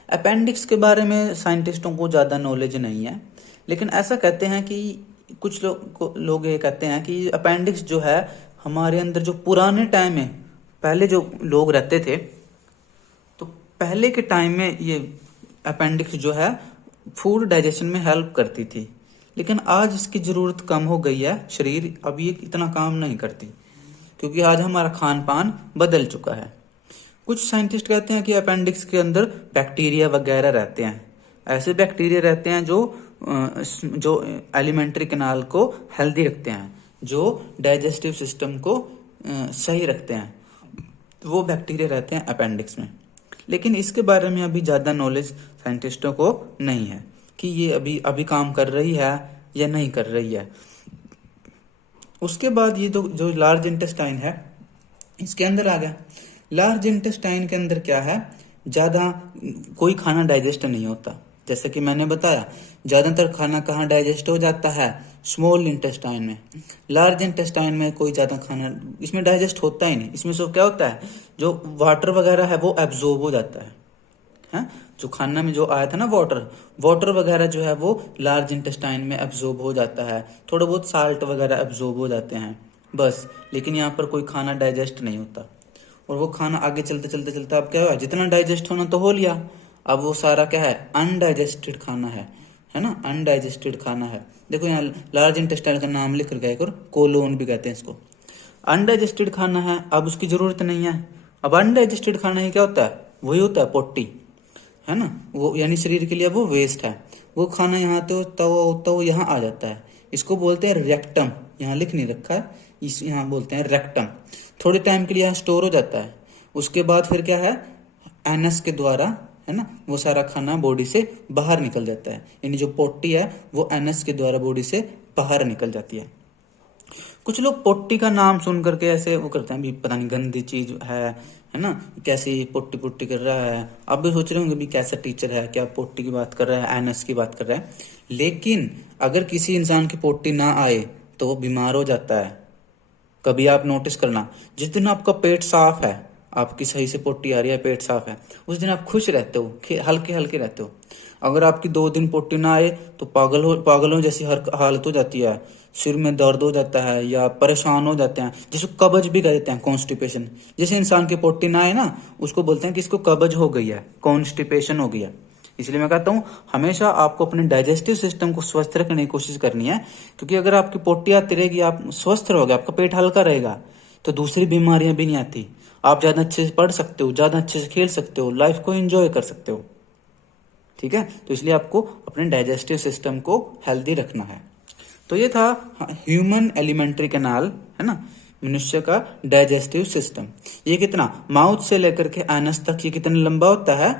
अपेंडिक्स के बारे में साइंटिस्टों को ज्यादा नॉलेज नहीं है, लेकिन ऐसा कहते हैं कि कुछ लोग ये कहते हैं कि अपेंडिक्स जो है हमारे अंदर, जो पुराने टाइम में पहले जो लोग रहते थे, तो पहले के टाइम में ये अपेंडिक्स जो है फूड डाइजेशन में हेल्प करती थी। लेकिन आज इसकी जरूरत कम हो गई है, शरीर अब ये इतना काम नहीं करती, क्योंकि आज हमारा खान पान बदल चुका है। कुछ साइंटिस्ट कहते हैं कि अपेंडिक्स के अंदर बैक्टीरिया वगैरह रहते हैं। ऐसे बैक्टीरिया रहते हैं जो एलिमेंट्री कैनाल को हेल्दी रखते हैं, जो डाइजेस्टिव सिस्टम को सही रखते हैं, वो बैक्टीरिया रहते हैं अपेंडिक्स में। लेकिन इसके बारे में अभी ज़्यादा नॉलेज साइंटिस्टों को नहीं है कि ये अभी अभी काम कर रही है या नहीं कर रही है। उसके बाद ये जो लार्ज इंटेस्टाइन है, इसके अंदर आ गया। लार्ज इंटेस्टाइन के अंदर क्या है, ज़्यादा कोई खाना डाइजेस्ट नहीं होता। जैसे कि मैंने बताया, ज़्यादातर खाना कहाँ डाइजेस्ट हो जाता है, स्मॉल इंटेस्टाइन में। लार्ज इंटेस्टाइन में कोई ज़्यादा खाना इसमें डाइजेस्ट होता ही नहीं। इसमें सब क्या होता है, जो वाटर वगैरह है वो एब्जॉर्ब हो जाता है। जो खाना में जो आया था ना वाटर वगैरह जो है वो लार्ज इंटेस्टाइन में एब्जॉर्ब हो जाता है। थोड़ा बहुत साल्ट वगैरह एब्जॉर्ब हो जाते हैं बस। लेकिन यहाँ पर कोई खाना डाइजेस्ट नहीं होता। और वो खाना आगे चलते चलते चलते अब क्या हुआ, जितना डाइजेस्ट होना तो हो लिया, अब वो सारा क्या है, अनडाइजेस्टेड खाना है ना, अनडाइजेस्टेड खाना है। देखो यहाँ लार्ज इंटेस्टाइन का नाम लिख कर गया, कोलोन भी कहते हैं इसको। अनडाइजेस्टेड खाना है, अब उसकी जरूरत नहीं है। अब अनडाइजेस्टेड खाना ही क्या होता है, वही होता है पोटी, है ना, वो यानी शरीर के लिए वो वेस्ट है। वो खाना यहाँ तो यहाँ आ जाता है। इसको बोलते हैं रेक्टम, यहाँ लिख नहीं रखा है, इस यहाँ बोलते हैं रेक्टम। थोड़े टाइम के लिए यहाँ स्टोर हो जाता है। उसके बाद फिर क्या है, एनस के द्वारा, है ना, वो सारा खाना बॉडी से बाहर निकल जाता है। यानी जो पोटी है वो एनस के द्वारा बॉडी से बाहर निकल जाती है। कुछ लोग पोटी का नाम सुन करके ऐसे वो करते हैं, भी पता नहीं गंदी चीज है ना, कैसी पोटी पोटी कर रहा है। आप भी सोच रहे होंगे भी कैसा टीचर है, क्या पोटी की बात कर रहा है, एनस की बात कर रहा है। लेकिन अगर किसी इंसान की पोटी ना आए तो वो बीमार हो जाता है। कभी आप नोटिस करना, जिस दिन आपका पेट साफ है, आपकी सही से पोटी आ रही है, पेट साफ है, उस दिन आप खुश रहते हो, हल्के हल्के रहते हो। अगर आपकी 2 दिन पोटी ना आए तो पागलों जैसी हर हालत हो जाती है, सिर में दर्द हो जाता है या परेशान हो जाते हैं, जिसको कब्ज भी कहते हैं, कॉन्स्टिपेशन। जैसे इंसान की पोटी ना आए ना, उसको बोलते हैं कि इसको कब्ज हो गई है, कॉन्स्टिपेशन हो गया। इसलिए मैं कहता हूँ हमेशा आपको अपने डाइजेस्टिव सिस्टम को स्वस्थ रखने की कोशिश करनी है, क्योंकि अगर आपकी पोटी आती रहेगी, आप स्वस्थ रहोगे, आपका पेट हल्का रहेगा, तो दूसरी बीमारियां भी नहीं आती। आप ज्यादा अच्छे से पढ़ सकते हो, ज्यादा अच्छे से खेल सकते हो, लाइफ को एंजॉय कर सकते हो। ठीक है, तो इसलिए आपको अपने डाइजेस्टिव सिस्टम को हेल्दी रखना है। तो ये था ह्यूमन एलिमेंट्री कैनाल, है ना, मनुष्य का डाइजेस्टिव सिस्टम। ये कितना, माउथ से लेकर के एनस तक ये कितना लंबा होता है,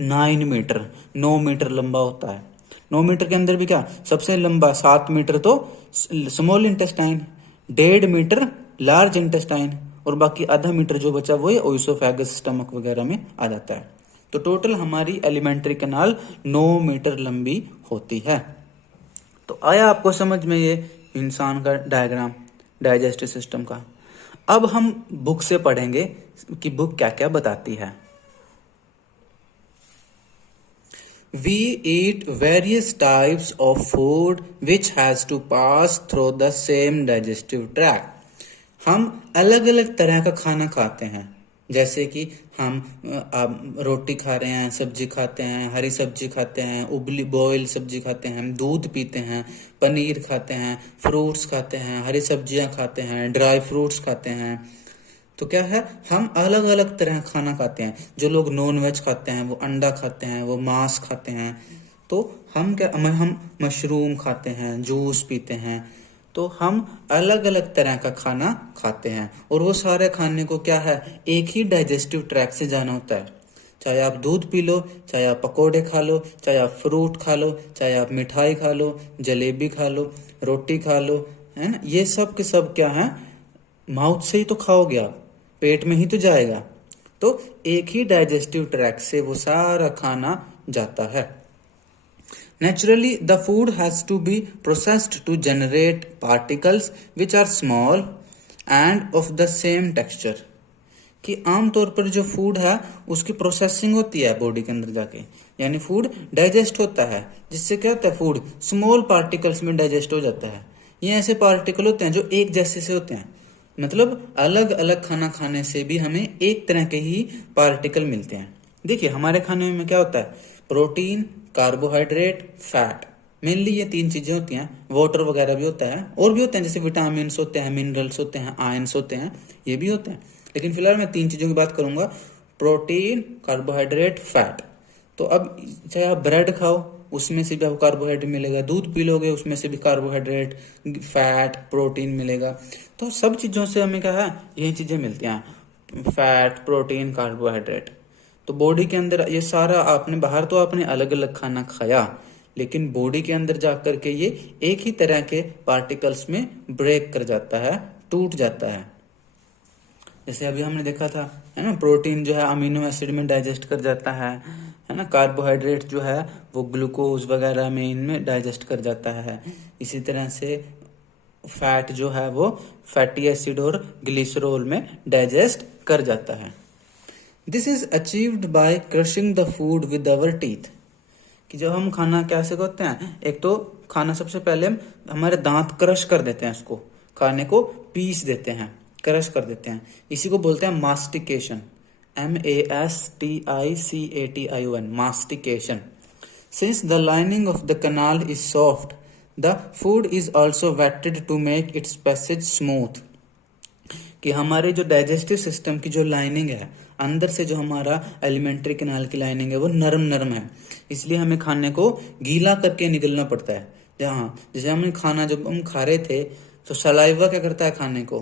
9 मीटर लंबा होता है। 9 मीटर के अंदर भी क्या, सबसे लंबा 7 मीटर तो small intestine, 1.5 metre large intestine, और बाकी आधा मीटर जो बचा वो ओइसोफेगस, स्टमक वगैरह में आ जाता है। तो टोटल हमारी एलिमेंट्री कैनाल 9 मीटर लंबी होती है। तो आया आपको समझ में ये इंसान का डायग्राम डाइजेस्टिव सिस्टम का। अब हम बुक से पढ़ेंगे कि बुक क्या क्या बताती है। We eat various types of food which has to pass through the same digestive tract. हम अलग अलग तरह का खाना खाते हैं, जैसे कि हम रोटी खा रहे हैं, सब्जी खाते हैं, हरी सब्जी खाते हैं, उबली बॉयल सब्जी खाते हैं, दूध पीते हैं, पनीर खाते हैं, फ्रूट्स खाते हैं, हरी सब्जियां खाते हैं, ड्राई फ्रूट्स खाते हैं। तो क्या है, हम अलग अलग तरह खाना खाते हैं। जो लोग नॉन वेज खाते हैं वो अंडा खाते हैं, वो मांस खाते हैं। तो हम मशरूम खाते हैं, जूस पीते हैं। तो हम अलग अलग तरह का खाना खाते हैं, और वो सारे खाने को क्या है, एक ही डाइजेस्टिव ट्रैक्ट से जाना होता है। चाहे आप दूध पी लो, चाहे आप पकोड़े खा लो, चाहे आप फ्रूट खा लो, चाहे आप मिठाई खा लो, जलेबी खा लो, रोटी खा लो, है ना, ये सब के सब क्या है, माउथ से ही तो खाओगे आप, पेट में ही तो जाएगा। तो एक ही डाइजेस्टिव ट्रैक्ट से वो सारा खाना जाता है। Naturally, the food has to be processed to generate particles which are small and of the same texture. कि आमतौर पर जो फूड है उसकी प्रोसेसिंग होती है बॉडी के अंदर जाके, यानी फूड डाइजेस्ट होता है, जिससे क्या होता है, फूड स्मॉल पार्टिकल्स में डाइजेस्ट हो जाता है। ये ऐसे पार्टिकल होते हैं जो एक जैसे से होते हैं, मतलब अलग अलग खाना खाने से भी हमें एक तरह के ही पार्टिकल मिलते हैं। देखिए हमारे खाने में क्या होता है, प्रोटीन, कार्बोहाइड्रेट, फैट मेनली ये 3 चीजें होती हैं। वाटर वगैरह भी होता है, और भी होते हैं, जैसे विटामिन होते हैं, मिनरल्स होते हैं, आयंस होते हैं, ये भी होते हैं। लेकिन फिलहाल मैं 3 चीजों की बात करूंगा, प्रोटीन, कार्बोहाइड्रेट, फैट। तो अब चाहे आप ब्रेड खाओ, उसमें से भी आपको कार्बोहाइड्रेट मिलेगा, दूध पी लोगे उसमें से भी कार्बोहाइड्रेट, फैट, प्रोटीन मिलेगा। तो सब चीजों से हमें क्या है, यही चीजें मिलती हैं, फैट, प्रोटीन, कार्बोहाइड्रेट। तो बॉडी के अंदर ये सारा, आपने बाहर तो आपने अलग अलग खाना खाया, लेकिन बॉडी के अंदर जाकर के ये एक ही तरह के पार्टिकल्स में ब्रेक कर जाता है, टूट जाता है। जैसे अभी हमने देखा था, है ना, प्रोटीन जो है अमीनो एसिड में डाइजेस्ट कर जाता है ना, कार्बोहाइड्रेट जो है वो ग्लूकोज वगैरह में, इनमें डाइजेस्ट कर जाता है। इसी तरह से फैट जो है वो फैटी एसिड और ग्लिसरॉल में डाइजेस्ट कर जाता है। This is achieved by crushing the food with our teeth. कि जब हम खाना कैसे करते हैं, एक तो खाना सबसे पहले हम हमारे दांत क्रश कर देते हैं, उसको खाने को पीस देते हैं, क्रश कर देते हैं, इसी को बोलते हैं mastication, MASTICATION, mastication. Since the lining of the canal is soft, the food is also wetted to make its passage smooth. कि हमारे जो डाइजेस्टिव सिस्टम की जो लाइनिंग है, अंदर से जो हमारा एलिमेंट्री कैनाल की लाइनिंग है वो नरम नरम है, इसलिए हमें खाने को गीला करके निगलना पड़ता है। जैसे हम खाना जब हम खा रहे थे, तो सलाइवा क्या करता है, खाने को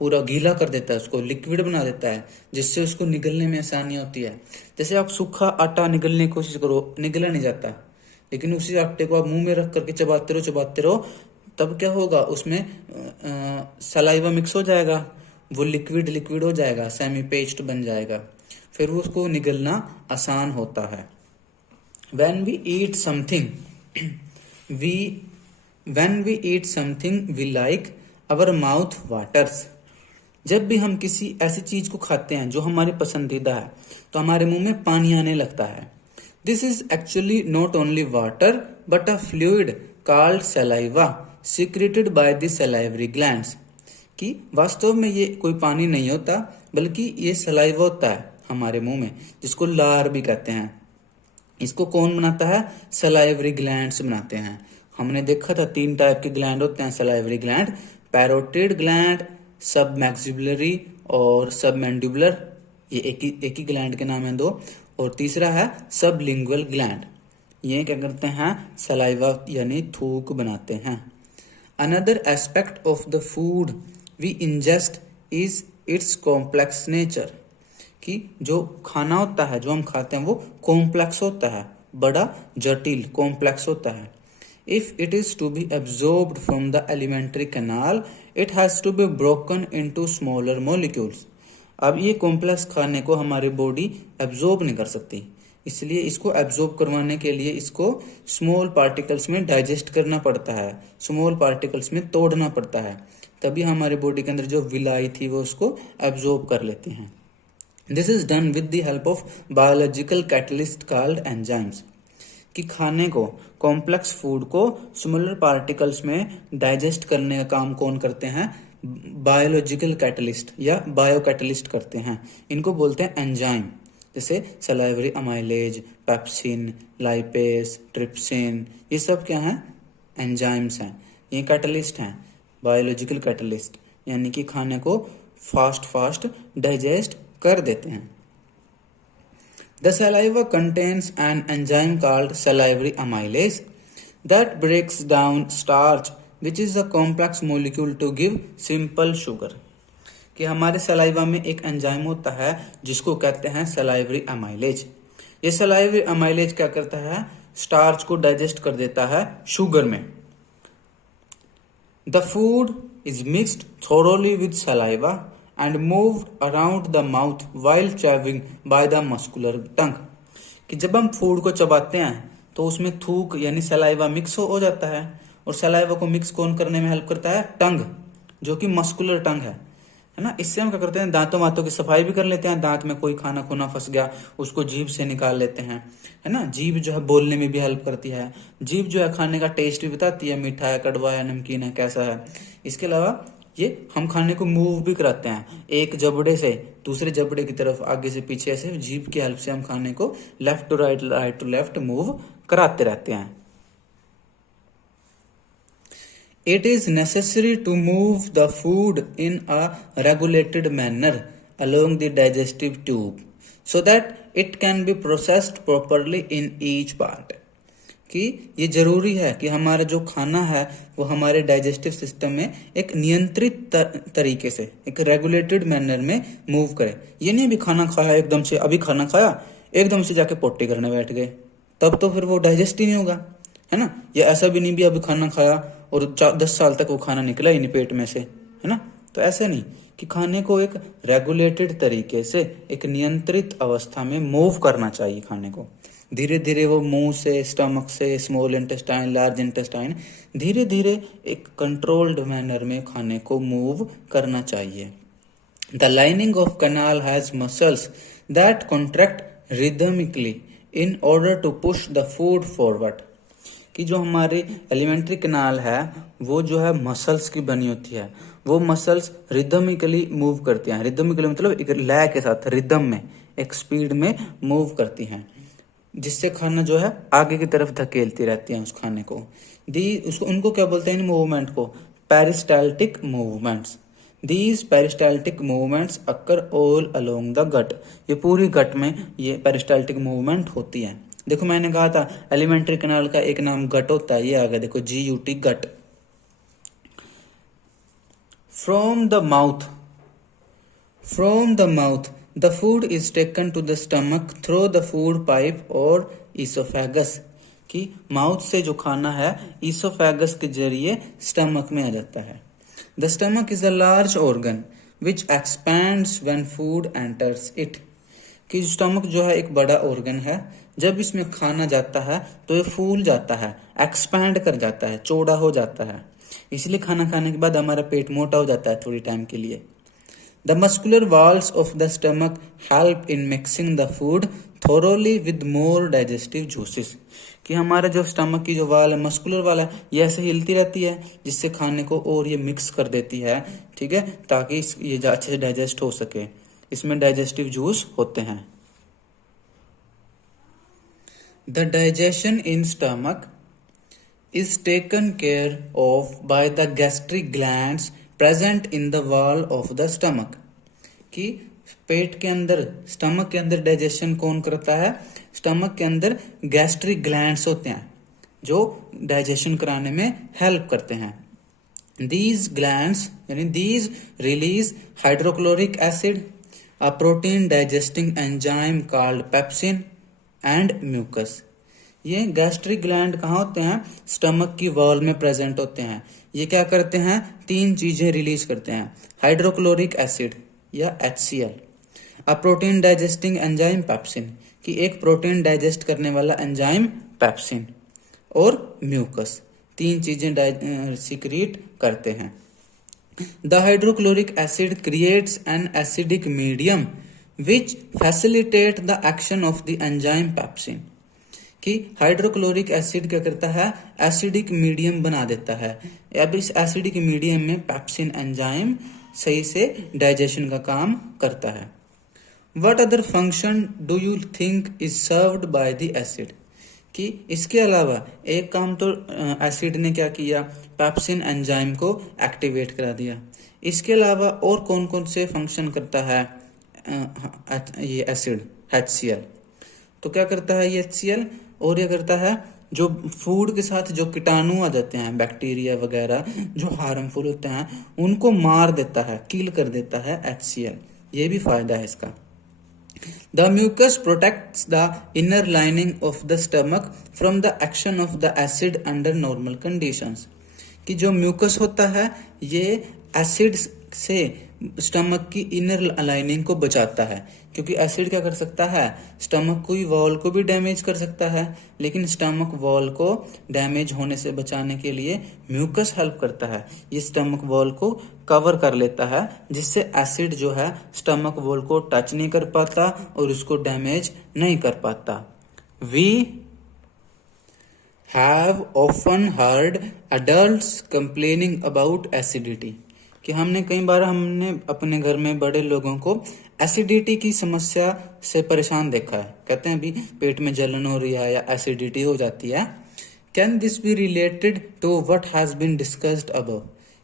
पूरा गीला कर देता है, उसको लिक्विड बना देता है, जिससे उसको निगलने में आसानी होती है। जैसे आप सूखा आटा निगलने की कोशिश करो, निगला नहीं जाता, लेकिन उसी आटे को आप मुंह में रख करके चबाते रहो, तब क्या होगा, उसमें सलाइवा मिक्स हो जाएगा, वो लिक्विड हो जाएगा, सेमी पेस्ट बन जाएगा, फिर वो उसको निगलना आसान होता है। When we eat something we like, our mouth waters। जब भी हम किसी ऐसी चीज को खाते हैं जो हमारी पसंदीदा है, तो हमारे मुंह में पानी आने लगता है। This is actually not only water but a fluid called saliva secreted by the salivary glands. कि वास्तव में ये कोई पानी नहीं होता, बल्कि ये सलाइवा होता है हमारे मुंह में, जिसको लार भी कहते हैं। इसको कौन बनाता है, सलाइवरी ग्लैंड्स बनाते हैं। हमने देखा था 3 टाइप के ग्लैंड होते हैं सलाइवरी ग्लैंड, पैरोटिड ग्लैंड, सब मैक्सिबुलरी और सब मैंडिबुलर, ये एक ही ग्लैंड के नाम है 2। और तीसरा है सब लिंगुअल ग्लैंड, ये क्या करते हैं, सलाइवा यानी थूक बनाते हैं। Another aspect of the food we ingest is its complex nature. कि जो खाना होता है, जो हम खाते हैं, वो कॉम्प्लेक्स होता है, बड़ा जटिल कॉम्प्लेक्स होता है। If it is to be absorbed from the alimentary canal, it has to be broken into smaller molecules. अब ये कॉम्प्लेक्स खाने को हमारी बॉडी एब्जॉर्ब नहीं कर सकती, इसलिए इसको एब्जॉर्ब करवाने के लिए इसको स्मॉल पार्टिकल्स में डाइजेस्ट करना पड़ता है, स्मॉल पार्टिकल्स में तोड़ना पड़ता है, तभी हमारी बॉडी के अंदर जो विलाई थी वो उसको एब्जॉर्ब कर लेती हैं। This is done with the help of biological catalyst called enzymes. कि खाने को, कॉम्प्लेक्स फूड को स्मॉलर पार्टिकल्स में डाइजेस्ट करने का काम कौन करते हैं, बायोलॉजिकल कैटलिस्ट या बायो कैटलिस्ट करते हैं, इनको बोलते हैं एंजाइम। जैसे salivary amylase, pepsin, lipase, trypsin, ये सब क्या हैं, एंजाइम्स हैं, ये कैटलिस्ट हैं, बायोलॉजिकल कैटलिस्ट, यानी कि खाने को फास्ट डाइजेस्ट कर देते हैं। The saliva contains an enzyme called salivary amylase that breaks down starch, which is a complex molecule to give simple sugar। कि हमारे सलाइवा में एक एंजाइम होता है जिसको कहते हैं सलाइवरी अमाइलेज। ये सलाइवरी अमाइलेज क्या करता है, स्टार्च को डाइजेस्ट कर देता है शुगर में। The food is mixed thoroughly with saliva and moved around the mouth while chewing by the muscular tongue। कि जब हम फूड को चबाते हैं तो उसमें थूक यानी सलाइवा मिक्स हो जाता है, और सलाइवा को मिक्स कौन करने में हेल्प करता है, टंग, जो कि मस्कुलर टंग है ना। इससे हम क्या करते हैं, दांतों वातों की सफाई भी कर लेते हैं, दांत में कोई खाना खुना फंस गया उसको जीभ से निकाल लेते हैं, है ना। जीभ जो है बोलने में भी हेल्प करती है, जीभ जो है खाने का टेस्ट भी बताती है, मीठा है, कड़वा है, नमकीन है, कैसा है। इसके अलावा ये हम खाने को मूव भी कराते हैं, एक जबड़े से दूसरे जबड़े की तरफ, आगे से पीछे, ऐसे जीभ की हेल्प से हम खाने को left to right, right to left move कराते रहते हैं। It is necessary to move the food in a regulated manner along the digestive tube so that it can be processed properly in each part. कि ये जरूरी है कि हमारा जो खाना है वो हमारे डाइजेस्टिव सिस्टम में एक नियंत्रित तरीके से, एक रेगुलेटेड मैनर में मूव करे। ये नहीं अभी खाना खाया एकदम से, अभी खाना खाया एकदम से जाके पोटी करने बैठ गए, तब तो फिर वो डाइजेस्ट ही नहीं होगा, है ना। या ऐसा भी नहीं भी अभी खाना खाया और 10 साल तक वो खाना निकला ही नहीं पेट में से, है ना। तो ऐसे नहीं कि खाने को एक रेगुलेटेड तरीके से, एक नियंत्रित अवस्था में मूव करना चाहिए। खाने को धीरे धीरे वो मुंह से, स्टमक से, स्मॉल इंटेस्टाइन, लार्ज इंटेस्टाइन, धीरे धीरे एक कंट्रोल्ड मैनर में खाने को मूव करना चाहिए। The lining of canal has muscles that contract rhythmically in order to push the food forward. कि जो हमारी एलिमेंट्री कनाल है वो जो है मसल्स की बनी होती है, वो मसल्स रिदमिकली मूव करती हैं। रिदमिकली मतलब एक लय के साथ, रिदम में, एक स्पीड में मूव करती हैं, जिससे खाना जो है आगे की तरफ धकेलती रहती है उस खाने को। उनको क्या बोलते हैं इन मूवमेंट को? Peristaltic movements. These peristaltic movements occur all along the gut. ये पूरी गट में ये पेरिस्टाल्टिक मूवमेंट होती है। देखो मैंने कहा था एलिमेंट्री कैनाल का एक नाम गट होता है, ये आ गया देखो, GUT, gut. From the mouth the food is taken to the stomach through the food pipe or esophagus। कि माउथ से जो खाना है ईसोफेगस के जरिए स्टमक में आ जाता है। The stomach is a large organ which expands when food enters it। कि स्टमक जो है एक बड़ा ऑर्गन है, जब इसमें खाना जाता है तो ये फूल जाता है, एक्सपैंड कर जाता है, चौड़ा हो जाता है। इसलिए खाना खाने के बाद हमारा पेट मोटा हो जाता है थोड़ी टाइम के लिए। The muscular walls of the stomach help in mixing the food thoroughly with more digestive juices। कि हमारा जो स्टमक की जो वाल है, मस्कुलर वाल है, ये ऐसे हिलती रहती है जिससे खाने को और ये मिक्स कर देती है, ठीक है, ताकि ये अच्छे से डाइजेस्ट हो सके। इसमें डाइजेस्टिव जूस होते हैं। The digestion in stomach is taken care of by the gastric glands present in the wall of the stomach. कि पेट के अंदर, स्टमक के अंदर डाइजेशन कौन करता है? स्टमक के अंदर गैस्ट्रिक ग्लैंड्स होते हैं जो डाइजेशन कराने में हेल्प करते हैं। दीज ग्लैंड्स यानी these release hydrochloric acid, a protein digesting enzyme called pepsin and mucus. ये गैस्ट्रिक ग्लैंड कहाँ होते हैं? स्टमक की वॉल में प्रेजेंट होते हैं। ये क्या करते हैं? 3 चीजें रिलीज करते हैं, हाइड्रोक्लोरिक एसिड या HCl, अ प्रोटीन डाइजेस्टिंग एंजाइम पेप्सिन, कि एक प्रोटीन डाइजेस्ट करने वाला एंजाइम पेप्सिन, और म्यूकस। 3 चीजें सिक्रीट करते हैं। The hydrochloric acid creates an acidic medium which facilitate the action of the enzyme pepsin. कि हाइड्रोक्लोरिक एसिड क्या करता है? एसिडिक मीडियम बना देता है। अब इस एसिडिक मीडियम में पेप्सिन एंजाइम सही से डाइजेशन का काम करता है। What other function do you think is served by the acid? कि इसके अलावा एक काम तो एसिड ने क्या किया? पेप्सिन एंजाइम को एक्टिवेट करा दिया। इसके अलावा और कौन कौन से फंक्शन करता है ये एसिड HCl? तो क्या करता है ये HCl? और ये करता है जो फूड के साथ जो कीटाणु आ जाते हैं, बैक्टीरिया वगैरह जो हार्मफुल होते हैं, उनको मार देता है, किल कर देता है HCl। ये भी फायदा है इसका। The mucus protects the inner lining of the stomach from the action of the acid under normal conditions. कि जो म्यूकस होता है ये एसिड से स्टमक की इनर लाइनिंग को बचाता है, क्योंकि एसिड क्या कर सकता है? स्टमक की वॉल को भी डैमेज कर सकता है, लेकिन स्टमक वॉल को डैमेज होने से बचाने के लिए म्यूकस हेल्प करता है। ये स्टमक वॉल को कवर कर लेता है, जिससे एसिड जो है स्टमक वॉल को टच नहीं कर पाता और उसको डैमेज नहीं कर पाता। We have often heard adults complaining about acidity. कि हमने कई बार अपने घर में बड़े लोगों को एसिडिटी की समस्या से परेशान देखा है। कहते हैं भी पेट में जलन हो रही है या एसिडिटी हो जाती है। Can this be related to what has been discussed above?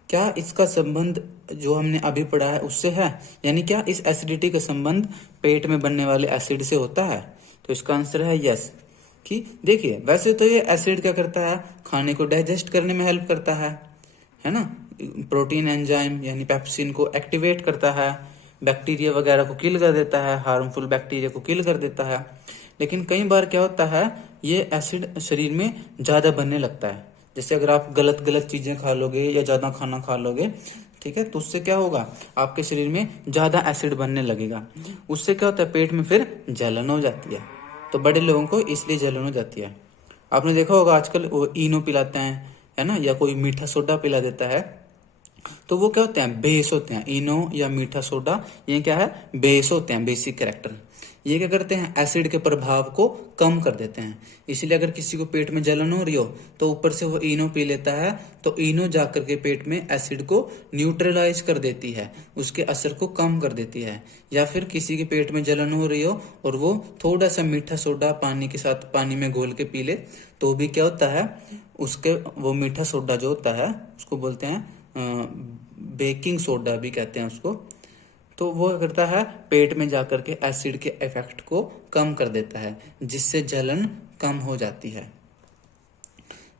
क्या इसका संबंध जो हमने अभी पढ़ा है उससे है, यानी क्या इस एसिडिटी का संबंध पेट में बनने वाले एसिड से होता है? तो इसका आंसर है यस। कि देखिए वैसे तो ये एसिड क्या करता है, खाने को डाइजेस्ट करने में हेल्प करता है ना, प्रोटीन एंजाइम यानी पेप्सिन को एक्टिवेट करता है, बैक्टीरिया वगैरह को किल कर देता है, हार्मफुल बैक्टीरिया को किल कर देता है। लेकिन कई बार क्या होता है, ये एसिड शरीर में ज्यादा बनने लगता है। जैसे अगर आप गलत गलत चीजें खा लोगे या ज्यादा खाना खा लोगे, ठीक है, तो उससे क्या होगा, आपके शरीर में ज्यादा एसिड बनने लगेगा। उससे क्या होता है, पेट में फिर जलन हो जाती है। तो बड़े लोगों को इसलिए जलन हो जाती है। आपने देखा होगा आजकल वो इनो पिलाते हैं, है ना, या कोई मीठा सोडा पिला देता है, तो वो क्या होते हैं, बेस होते हैं। इनो या मीठा सोडा ये क्या है, बेस होते हैं, बेसिक कैरेक्टर। ये क्या करते हैं, एसिड के प्रभाव को कम कर देते हैं। इसलिए अगर किसी को पेट में जलन हो रही हो तो ऊपर से वो इनो पी लेता है, तो इनो जाकर के पेट में एसिड को न्यूट्रलाइज कर देती है, उसके असर को कम कर देती है। या फिर किसी के पेट में जलन हो रही हो और वो थोड़ा सा मीठा सोडा पानी के साथ, पानी में घोल के पी ले, तो भी क्या होता है, उसके वो मीठा सोडा जो होता है उसको बोलते हैं बेकिंग सोडा भी कहते हैं उसको। तो वो करता है, पेट में जाकर के एसिड के इफेक्ट को कम कर देता है, जिससे जलन कम हो जाती है।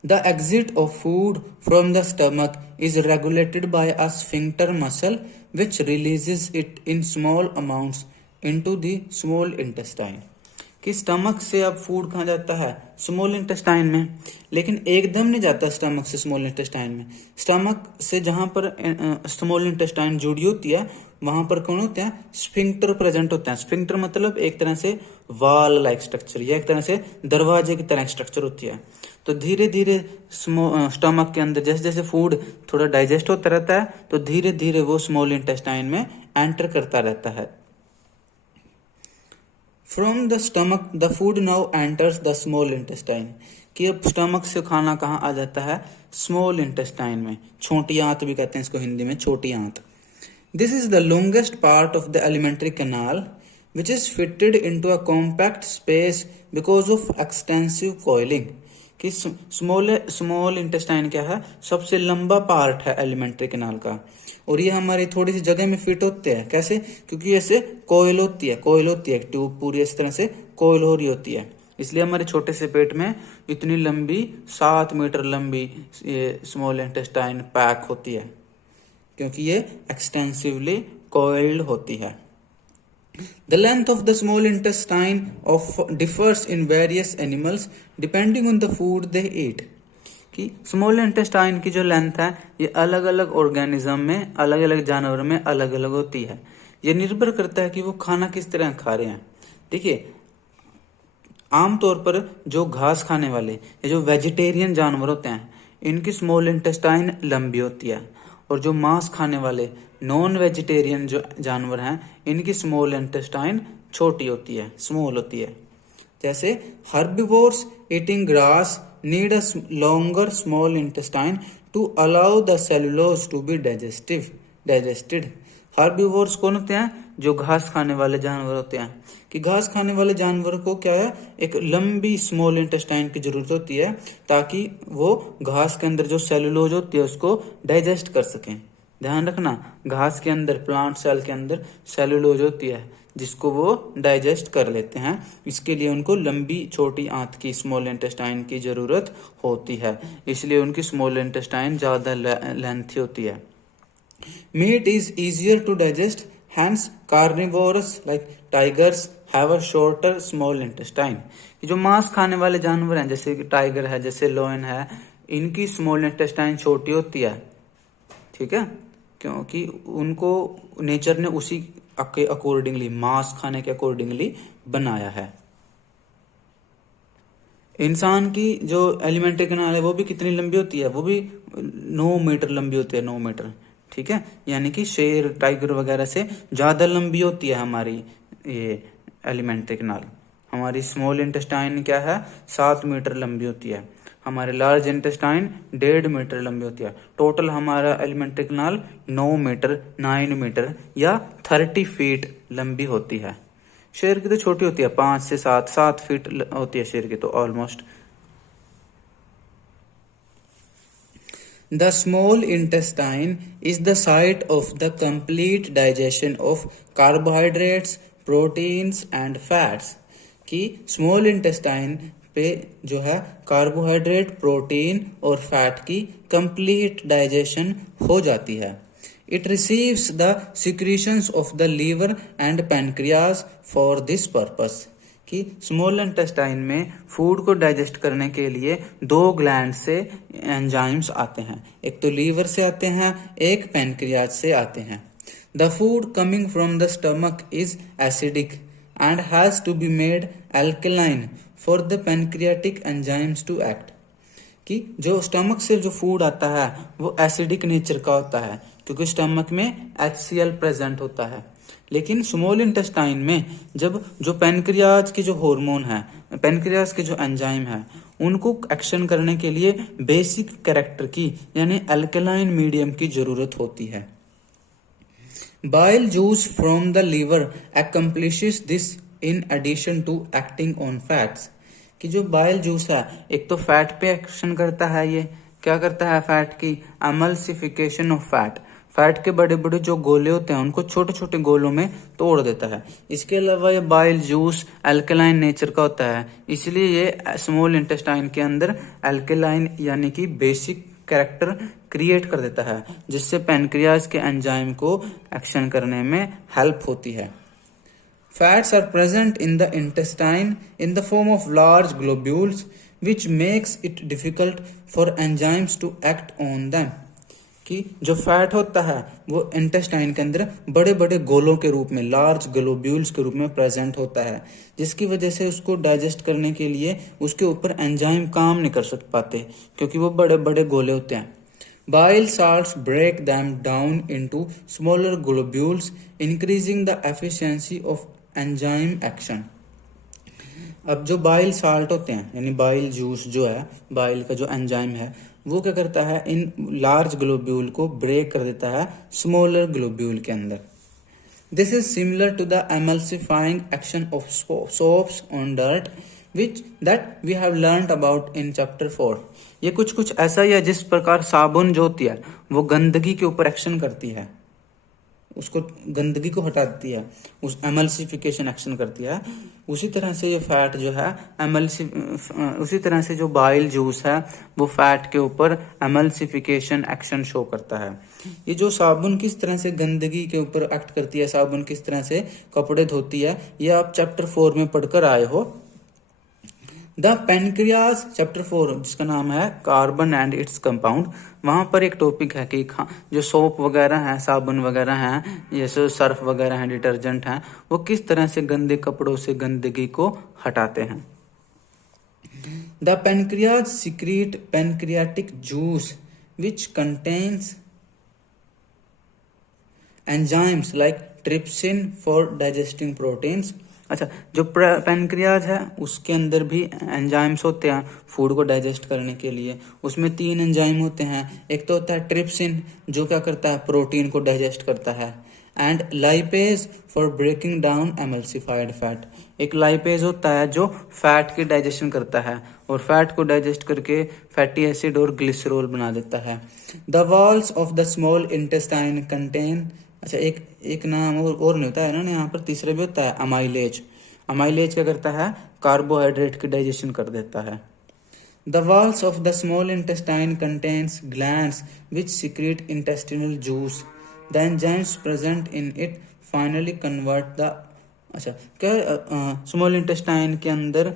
The exit of food from the stomach is regulated bye a sphincter muscle which releases it in small amounts into the small intestine. कि स्टमक से अब फूड कहाँ जाता है, स्मॉल इंटेस्टाइन में, लेकिन एकदम नहीं जाता स्टमक से स्मॉल इंटेस्टाइन में। स्टमक से जहां पर स्मॉल इंटेस्टाइन जुड़ी होती है वहां पर कौन होते हैं, स्फिंक्टर प्रेजेंट होते हैं। स्फिंक्टर मतलब एक तरह से वाल लाइक स्ट्रक्चर या एक तरह से दरवाजे की तरह स्ट्रक्चर होती है। तो धीरे धीरे स्टमक के अंदर जैसे जैसे फूड थोड़ा डाइजेस्ट होता रहता है, तो धीरे धीरे वो स्मॉल इंटेस्टाइन में एंटर करता रहता है। From the stomach the food now enters the small intestine. कि अब स्टमक से खाना कहाँ आ जाता है, स्मॉल इंटेस्टाइन में। छोटी आंत भी कहते हैं इसको हिंदी में, छोटी आंत। This is the longest part of the alimentary canal which is fitted into a compact space because of extensive coiling. कि स्मॉल इंटेस्टाइन क्या है, सबसे लंबा पार्ट है एलिमेंट्री कैनाल का, और ये हमारी थोड़ी सी जगह में फिट होते हैं। कैसे, क्योंकि ऐसे कोयल होती है ट्यूब पूरी इस तरह से कोयल हो रही होती है, इसलिए हमारे छोटे से पेट में इतनी लंबी 7 मीटर लंबी ये स्मॉल इंटेस्टाइन पैक होती है, क्योंकि ये एक्सटेंसिवली कोइल्ड होती है। The length of the small intestine differs in various animals depending on the food they eat. कि स्मॉल इंटेस्टाइन की जो लेंथ है ये अलग अलग ऑर्गेनिज्म में, अलग अलग जानवर में अलग अलग होती है। ये निर्भर करता है कि वो खाना किस तरह खा रहे हैं। देखिए आमतौर पर जो घास खाने वाले या जो वेजिटेरियन जानवर होते हैं, इनकी स्मॉल इंटेस्टाइन लंबी होती है, और जो मांस खाने वाले नॉन वेजिटेरियन जो जानवर हैं, इनकी स्मॉल इंटेस्टाइन छोटी होती है, स्मॉल होती है। जैसे herbivores eating grass need a longer small intestine to allow the cellulose to be digested. Herbivores कौन होते हैं, जो घास खाने वाले जानवर होते हैं। कि घास खाने वाले जानवर को क्या है, एक लंबी स्मॉल इंटेस्टाइन की जरूरत होती है, ताकि वो घास के अंदर जो सेलुलोज होती है उसको डाइजेस्ट कर सकें। ध्यान रखना, घास के अंदर, प्लांट सेल के अंदर सेलुलोज होती है जिसको वो डाइजेस्ट कर लेते हैं। इसके लिए उनको लंबी छोटी आंत की स्मॉल इंटेस्टाइन की जरूरत होती है, इसलिए उनकी स्मॉल इंटेस्टाइन ज्यादा लेंथी होती है। Meat is easier to digest, hence carnivores like tigers have a shorter small intestine. जो मांस खाने वाले जानवर हैं, जैसे कि टाइगर है, जैसे लोयन है, इनकी स्मॉल इंटेस्टाइन छोटी होती है, ठीक है, क्योंकि उनको नेचर ने उसी के अकॉर्डिंगली, मांस खाने के अकॉर्डिंगली बनाया है। इंसान की जो एलिमेंट्री कैनाल है वो भी कितनी लंबी होती है, वो भी 9 मीटर लंबी होती है, 9 मीटर, ठीक है, यानी कि शेर, टाइगर वगैरह से ज्यादा लंबी होती है हमारी ये एलिमेंट्री कैनाल। हमारी स्मॉल इंटेस्टाइन क्या है, 7 मीटर लंबी होती है। हमारे लार्ज इंटेस्टाइन 1.5 मीटर लंबी होती है। टोटल हमारा एलिमेंट्री कैनाल 9 मीटर, 9 मीटर या 30 फीट लंबी होती है। शेर की तो छोटी होती है, 5 से 7 फीट होती है शेर की तो almost. The small intestine is the site of the complete digestion of carbohydrates, proteins and fats. कि स्मॉल इंटेस्टाइन पे जो है कार्बोहाइड्रेट, प्रोटीन और फैट की कंप्लीट डाइजेशन हो जाती है. It receives the secretions of the liver and pancreas for this purpose. कि स्मॉल इंटेस्टाइन में फूड को डाइजेस्ट करने के लिए दो ग्लैंड से एंजाइम्स आते हैं. एक तो लीवर से आते हैं, एक पैनक्रियाज से आते हैं. The food coming from the stomach is acidic and has to be made alkaline for the pancreatic enzymes to act. कि जो स्टमक से जो फूड आता है वो एसिडिक नेचर का होता है क्योंकि स्टमक में HCl प्रेजेंट होता है. लेकिन स्मॉल इंटेस्टाइन में जब जो पैनक्रियाज के जो हार्मोन है, पैनक्रियाज के जो एंजाइम है, उनको एक्शन करने के लिए बेसिक कैरेक्टर की यानी अल्कलाइन मीडियम की जरूरत होती है. Bile juice from the liver accomplishes this in addition to acting on fats. कि जो बाइल जूस है एक तो फैट पे एक्शन करता है. ये क्या करता है? फैट की एमल्सिफिकेशन ऑफ फैट. फैट के बड़े बड़े जो गोले होते हैं उनको छोटे छोटे गोलों में तोड़ देता है. इसके अलावा ये बाइल जूस अल्कलाइन नेचर का होता है, इसलिए ये स्मॉल इंटेस्टाइन के अंदर अल्कलाइन यानी कि बेसिक कैरेक्टर क्रिएट कर देता है जिससे पैनक्रियाज के एंजाइम को एक्शन करने में हेल्प होती है. Fats are present in the intestine in the form of large globules which makes it difficult for enzymes to act on them. कि जो फैट होता है वो इंटेस्टाइन के अंदर बड़े बड़े गोलों के रूप में, लार्ज ग्लोब्यूल्स के रूप में प्रेजेंट होता है, जिसकी वजह से उसको डाइजेस्ट करने के लिए उसके ऊपर एंजाइम काम नहीं कर सक पाते क्योंकि वो बड़े बड़े गोले होते हैं. Bile salts break them down into smaller globules, increasing the efficiency of enzyme action. अब जो बाइल साल्ट होते हैं यानी बाइल जूस जो है, बाइल का जो एंजाइम है वो क्या करता है, इन लार्ज ग्लोब्यूल को ब्रेक कर देता है स्मॉलर ग्लोब्यूल के अंदर. This is similar to the emulsifying action of soaps on dirt which that we have learned about in chapter 4. ये कुछ ऐसा ही है जिस प्रकार साबुन जो होती है वो गंदगी के ऊपर एक्शन करती है, उसको गंदगी को हटाती है, उस एमल्सिफिकेशन एक्शन करती है. उसी तरह से ये फैट जो है उसी तरह से जो बाइल जूस है वो फैट के ऊपर एमल्सिफिकेशन एक्शन शो करता है. ये जो साबुन किस तरह से गंदगी के ऊपर एक्ट करती है, साबुन किस तरह से कपड़े धोती है, ये आप चैप्टर 4 में पढ़कर आए हो. द पेनक्रियाज चैप्टर 4 जिसका नाम है कार्बन एंड इट्स कंपाउंड, वहां पर एक टॉपिक है कि जो सोप वगैरह है, साबुन वगैरह हैं, जैसे सर्फ वगैरह हैं, डिटर्जेंट हैं, वो किस तरह से गंदे कपड़ों से गंदगी को हटाते हैं. The pancreas secrete pancreatic juice which contains enzymes like trypsin for digesting proteins. अच्छा, जो पैनक्रियाज है उसके अंदर भी एंजाइम्स होते हैं फूड को डाइजेस्ट करने के लिए. उसमें 3 एंजाइम होते हैं. एक तो होता है ट्रिप्सिन जो क्या करता है, प्रोटीन को डाइजेस्ट करता है, and lipase for breaking down emulsified fat. एक लाइपेज होता है जो फैट की डाइजेशन करता है और फैट को डाइजेस्ट करके फैटी एसिड और ग्लिसरॉल बना देता है. The walls of the small intestine contain, अच्छा एक नाम और नहीं होता है ना, यहाँ पर तीसरा भी होता है अमाइलेज. अमाइलेज क्या करता है, कार्बोहाइड्रेट की डाइजेशन कर देता है. The walls of the small intestine contains glands which secrete intestinal juice. The enzymes present in it finally convert the, अच्छा क्या स्मॉल इंटेस्टाइन के अंदर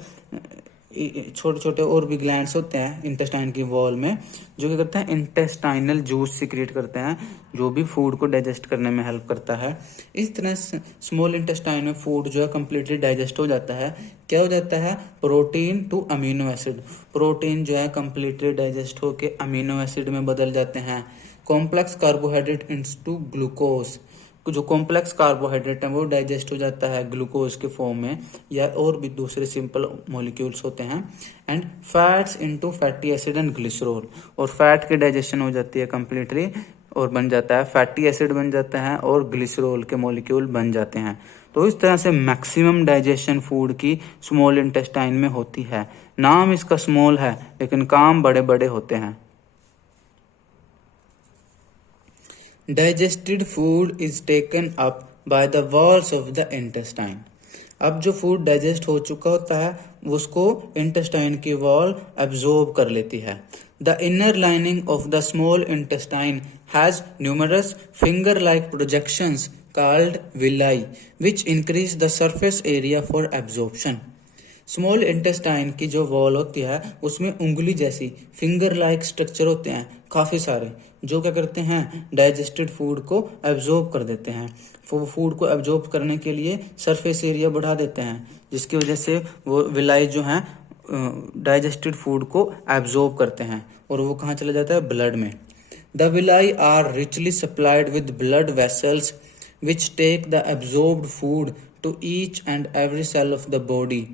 छोटे छोटे और भी ग्लैंड्स होते हैं इंटेस्टाइन की वॉल में जो क्या करते हैं, इंटेस्टाइनल जूस सिक्रेट करते हैं जो भी फूड को डाइजेस्ट करने में हेल्प करता है. इस तरह से स्मॉल इंटेस्टाइन में फूड जो है कम्प्लीटली डाइजेस्ट हो जाता है. क्या हो जाता है, protein to amino acid. Protein जो है कम्प्लीटली डाइजेस्ट होके अमीनो एसिड में बदल जाते हैं. कॉम्प्लेक्स कार्बोहाइड्रेट इनटू ग्लूकोज, जो कॉम्प्लेक्स कार्बोहाइड्रेट है वो डाइजेस्ट हो जाता है ग्लूकोज के फॉर्म में या और भी दूसरे सिंपल मॉलिक्यूल्स होते हैं. And fats into fatty acid and glycerol, और फैट की डाइजेशन हो जाती है कम्प्लीटली और बन जाता है फैटी एसिड बन जाता है और ग्लिसरॉल के मॉलिक्यूल बन जाते हैं. तो इस तरह से मैक्सिमम डाइजेशन फूड की स्मॉल इंटेस्टाइन में होती है. नाम इसका स्मॉल है लेकिन काम बड़े बड़े होते हैं. Digested food is taken up by the walls of the intestine. अब जो फूड डाइजेस्ट हो चुका होता है उसको इंटेस्टाइन की वॉल एब्जॉर्ब कर लेती है। The inner lining of the small intestine has numerous finger like projections called villi which increase the surface area for absorption. Small intestine की जो वॉल होती है उसमें उंगली जैसी फिंगर लाइक स्ट्रक्चर होते हैं काफी सारे, जो क्या करते हैं डाइजेस्टेड फूड को एब्जॉर्ब कर देते हैं। फूड को एब्जॉर्ब करने के लिए सरफेस एरिया बढ़ा देते हैं, जिसकी वजह से वो विलाई जो है डाइजेस्टेड फूड को एब्जॉर्ब करते हैं और वो कहाँ चला जाता है, ब्लड में। The villi are richly supplied with blood vessels which take the absorbed food to each and every cell of the body.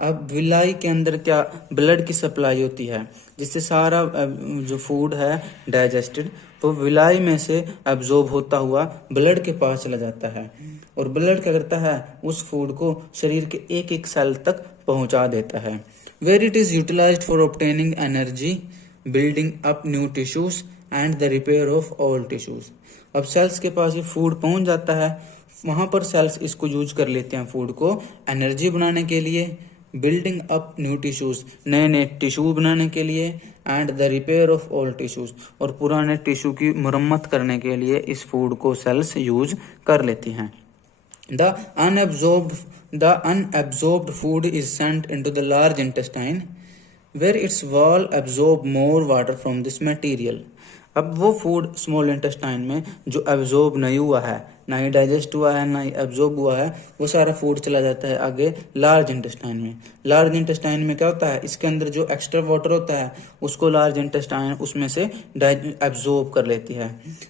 अब विलाई के अंदर क्या ब्लड की सप्लाई होती है, जिससे सारा जो फूड है डाइजेस्टेड वो विलाई में से एब्जॉर्ब होता हुआ ब्लड के पास चला जाता है और ब्लड क्या करता है उस फूड को शरीर के एक एक सेल तक पहुंचा देता है। Where it is utilised for obtaining energy, building up new tissues and the repair of all tissues. अब सेल्स के पास ये फूड पहुंच जाता है, वहां पर सेल्स इसको यूज कर लेते हैं फूड को एनर्जी बनाने के लिए, बिल्डिंग अप न्यू टिश्यूज नए नए टिश्यू बनाने के लिए, and the repair of all tissues और पुराने टिश्यू की मुरम्मत करने के लिए इस फूड को सेल्स यूज कर लेती हैं। The unabsorbed food is sent into the large intestine where its wall absorb more water from this material. अब वो फूड स्मॉल इंटेस्टाइन में जो एब्जॉर्ब नहीं हुआ है, ना ही डाइजेस्ट हुआ है, ना ही एब्जॉर्ब हुआ है, वो सारा फूड चला जाता है आगे लार्ज इंटेस्टाइन में। लार्ज इंटेस्टाइन में क्या होता है, इसके अंदर जो एक्स्ट्रा वाटर होता है उसको लार्ज इंटेस्टाइन उसमें से एब्जॉर्ब कर लेती है।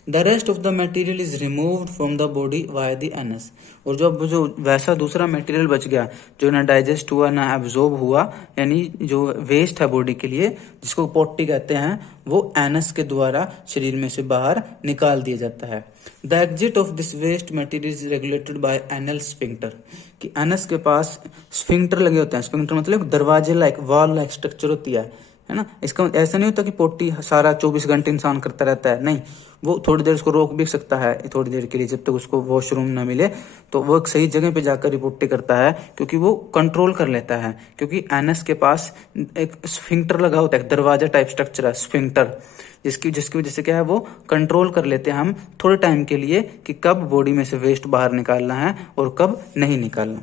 The rest of the material is removed from the body via the anus. और जो वैसा दूसरा मटेरियल बच गया जो ना डाइजेस्ट हुआ ना एब्जॉर्ब हुआ, यानी जो वेस्ट है बॉडी के लिए जिसको पोटी कहते हैं, वो एनस के द्वारा शरीर में से बाहर निकाल दिया जाता है। The exit of this waste material is regulated by anal sphincter. कि एनस के पास स्फिंक्टर लगे होते हैं। स्फिंक्टर मतलब दरवाजे लाइक वॉल लाइक स्ट्रक्चर होती है ना। इसका ऐसा नहीं होता कि पोटी सारा 24 घंटे इंसान करता रहता है, नहीं, वो थोड़ी देर उसको रोक भी सकता है थोड़ी देर के लिए, जब तक उसको वॉशरूम ना मिले तो वो एक सही जगह पे जाकर रिपोर्टिंग करता है, क्योंकि वो कंट्रोल कर लेता है। क्योंकि एनस के पास एक स्फिंक्टर लगा होता है, दरवाजा टाइप स्ट्रक्चर है स्फिंक्टर, जिसकी वजह से क्या है वो कंट्रोल कर लेते हैं हम थोड़े टाइम के लिए कि कब बॉडी में से वेस्ट बाहर निकालना है और कब नहीं निकालना।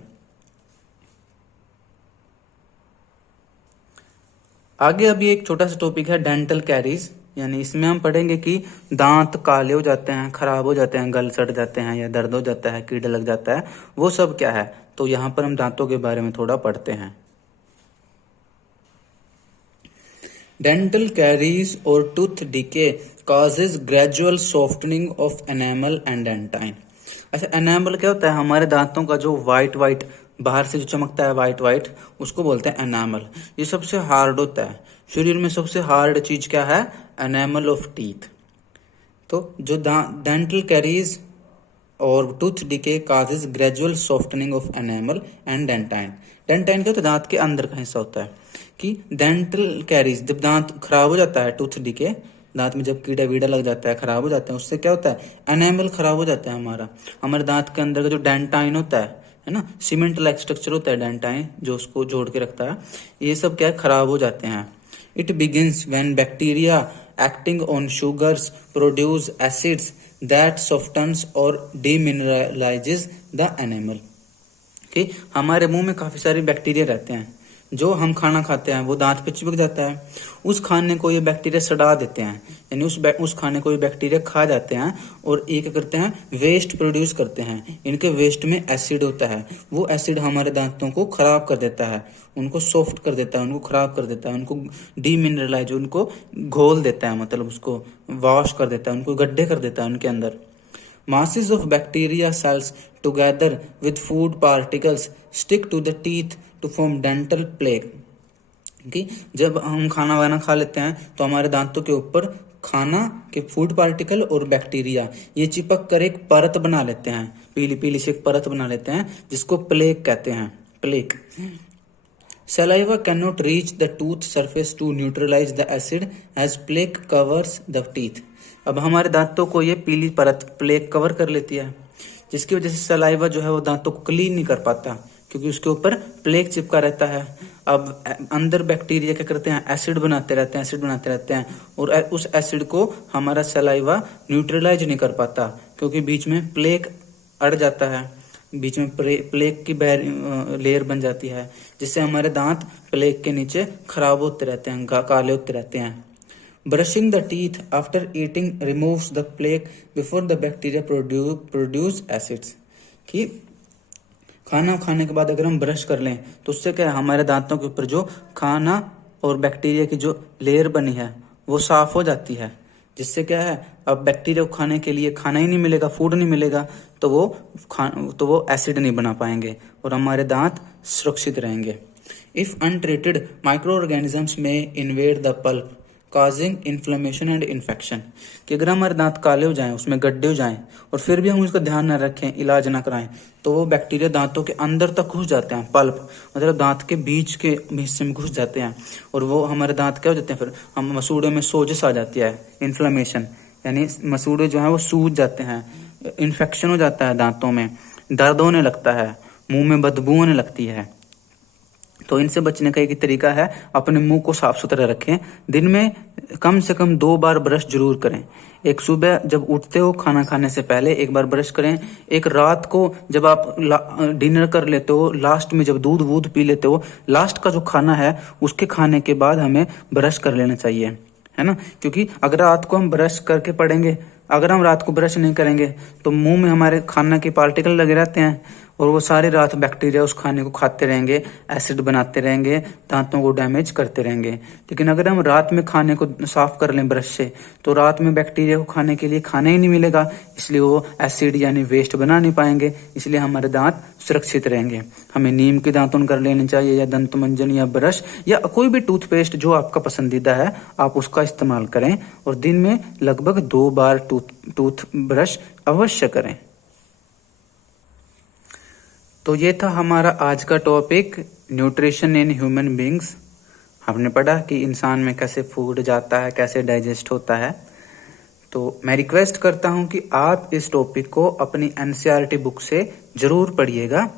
आगे अभी एक छोटा सा टॉपिक है डेंटल कैरीज, यानी इसमें हम पढ़ेंगे कि दांत काले हो जाते हैं, खराब हो जाते हैं, गल सड़ जाते हैं या दर्द हो जाता है, कीड़ा लग जाता है, वो सब क्या है। तो यहाँ पर हम दांतों के बारे में थोड़ा पढ़ते हैं। डेंटल कैरीज और tooth decay causes gradual softening of enamel and dentine। अच्छा, एनामल क्या होता है, हमारे दांतों का जो वाइट बाहर से जो चमकता है वाइट उसको बोलते हैं एनामल। ये सबसे हार्ड होता है, शरीर में सबसे हार्ड चीज क्या है, एनामल ऑफ टीथ। तो जो डेंटल कैरीज और tooth decay causes gradual softening of enamel and dentine. Dentine क्या होता है, दांत के अंदर का हिस्सा होता है। कि डेंटल कैरीज, जब दांत खराब हो जाता है, टूथ डिके दांत में जब कीड़ा वीड़ा लग जाता है, खराब हो जाते हैं, उससे क्या होता है एनामल खराब हो जाता है हमारे दांत के अंदर का जो डेंटाइन होता है ना, सीमेंट लाइक स्ट्रक्चर होता है डेंटाइन जो उसको जोड़ के रखता है, ये सब क्या खराब हो जाते हैं। It begins when bacteria acting on sugars produce acids that softens और डीमिनरलाइजेस द एनामल। कि हमारे मुंह में काफी सारे बैक्टीरिया रहते हैं, जो हम खाना खाते हैं वो दांत पे चिपक जाता है, उस खाने को ये बैक्टीरिया सड़ा देते हैं, यानी उस खाने को ये बैक्टीरिया खा जाते हैं और ये क्या करते हैं वेस्ट प्रोड्यूस करते हैं। इनके वेस्ट में एसिड होता है, वो एसिड हमारे दांतों को खराब कर देता है, उनको सॉफ्ट कर देता है, उनको खराब कर देता है, उनको डीमिनरलाइज, उनको घोल देता है, मतलब उसको वॉश कर देता है, उनको गड्ढे कर देता है उनके अंदर। Masses of bacteria cells together with food particles stick to the teeth to form dental plaque। कि जब हम खाना वाना खा लेते हैं तो हमारे दांतों के ऊपर खाना के फूड पार्टिकल और बैक्टीरिया ये चिपक कर एक परत बना लेते हैं, पीली पीली सी एक परत बना लेते हैं जिसको प्लेक कहते हैं, plaque. Saliva cannot reach the tooth surface to neutralize the acid as plaque covers the teeth. अब हमारे दांतों को ये पीली परत प्लेक कवर कर लेती है, जिसकी वजह से सलाइवा जो है वो दांतों को क्लीन नहीं कर पाता, क्योंकि उसके ऊपर प्लेक चिपका रहता है। अब अंदर बैक्टीरिया क्या करते हैं, एसिड बनाते रहते हैं और उस एसिड को हमारा सलाइवा न्यूट्रलाइज नहीं कर पाता, क्योंकि बीच में प्लेक अड़ जाता है, बीच में प्लेक की लेयर बन जाती है, जिससे हमारे दांत प्लेक के नीचे खराब होते रहते हैं, काले होते रहते हैं। Brushing the teeth after eating removes the plaque before the bacteria produce acids. कि खाना खाने के बाद अगर हम ब्रश कर लें तो उससे क्या है, हमारे दांतों के ऊपर जो खाना और बैक्टीरिया की जो लेयर बनी है वो साफ हो जाती है, जिससे क्या है, अब बैक्टीरिया को खाने के लिए खाना ही नहीं मिलेगा, फूड नहीं मिलेगा, तो वो एसिड नहीं बना पाएंगे और हमारे दांत सुरक्षित रहेंगे। इफ अनट्रीटेड माइक्रो ऑर्गेनिजम्स में invade the pulp causing inflammation and infection. कि अगर हमारे दांत काले हो जाएं, उसमें गड्ढे हो जाएं और फिर भी हम उसका ध्यान न रखें, इलाज ना कराएं, तो वो बैक्टीरिया दांतों के अंदर तक घुस जाते हैं। पल्प मतलब दांत के बीच के हिस्से में घुस जाते हैं और वो हमारे दांत क्या हो जाते हैं, फिर हम मसूड़े में सोजस आ जाती है, इन्फ्लेमेशन, यानी मसूड़े जो है वो सूज जाते हैं, इन्फेक्शन हो जाता है, दांतों में दर्द होने लगता है, मुंह में बदबू होने लगती है। तो इनसे बचने का एक तरीका है, अपने मुंह को साफ सुथरा रखें। दिन में कम से कम 2 बार ब्रश जरूर करें। एक सुबह जब उठते हो खाना खाने से पहले एक बार ब्रश करें, एक रात को जब आप डिनर कर लेते हो, लास्ट में जब दूध वूध पी लेते हो, लास्ट का जो खाना है उसके खाने के बाद हमें ब्रश कर लेना चाहिए, है ना। क्योंकि अगर रात को हम ब्रश करके पड़ेंगे, अगर हम रात को ब्रश नहीं करेंगे तो मुंह में हमारे खाना के पार्टिकल लगे रहते हैं और वो सारी रात बैक्टीरिया उस खाने को खाते रहेंगे, एसिड बनाते रहेंगे, दांतों को डैमेज करते रहेंगे। लेकिन अगर हम रात में खाने को साफ कर लें ब्रश से, तो रात में बैक्टीरिया को खाने के लिए खाना ही नहीं मिलेगा, इसलिए वो एसिड यानी वेस्ट बना नहीं पाएंगे, इसलिए हमारे दांत सुरक्षित रहेंगे। हमें नीम के दातुन कर लेने चाहिए, या दंत मंजन या ब्रश या कोई भी टूथपेस्ट जो आपका पसंदीदा है आप उसका इस्तेमाल करें और दिन में लगभग 2 बार टूथ ब्रश अवश्य करें। तो ये था हमारा आज का topic, nutrition in human beings. हमने पढ़ा कि इंसान में कैसे फूड जाता है, कैसे डाइजेस्ट होता है। तो मैं रिक्वेस्ट करता हूं कि आप इस टॉपिक को अपनी एनसीईआरटी बुक से जरूर पढ़िएगा।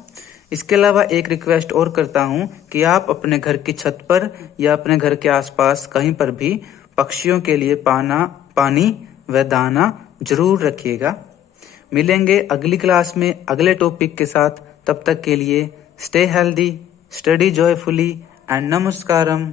इसके अलावा एक रिक्वेस्ट और करता हूं कि आप अपने घर की छत पर या अपने घर के आसपास कहीं पर भी पक्षियों के लिए पानी व दाना जरूर रखिएगा। मिलेंगे अगली क्लास में अगले टॉपिक के साथ। तब तक के लिए stay healthy, study joyfully and नमस्कारम।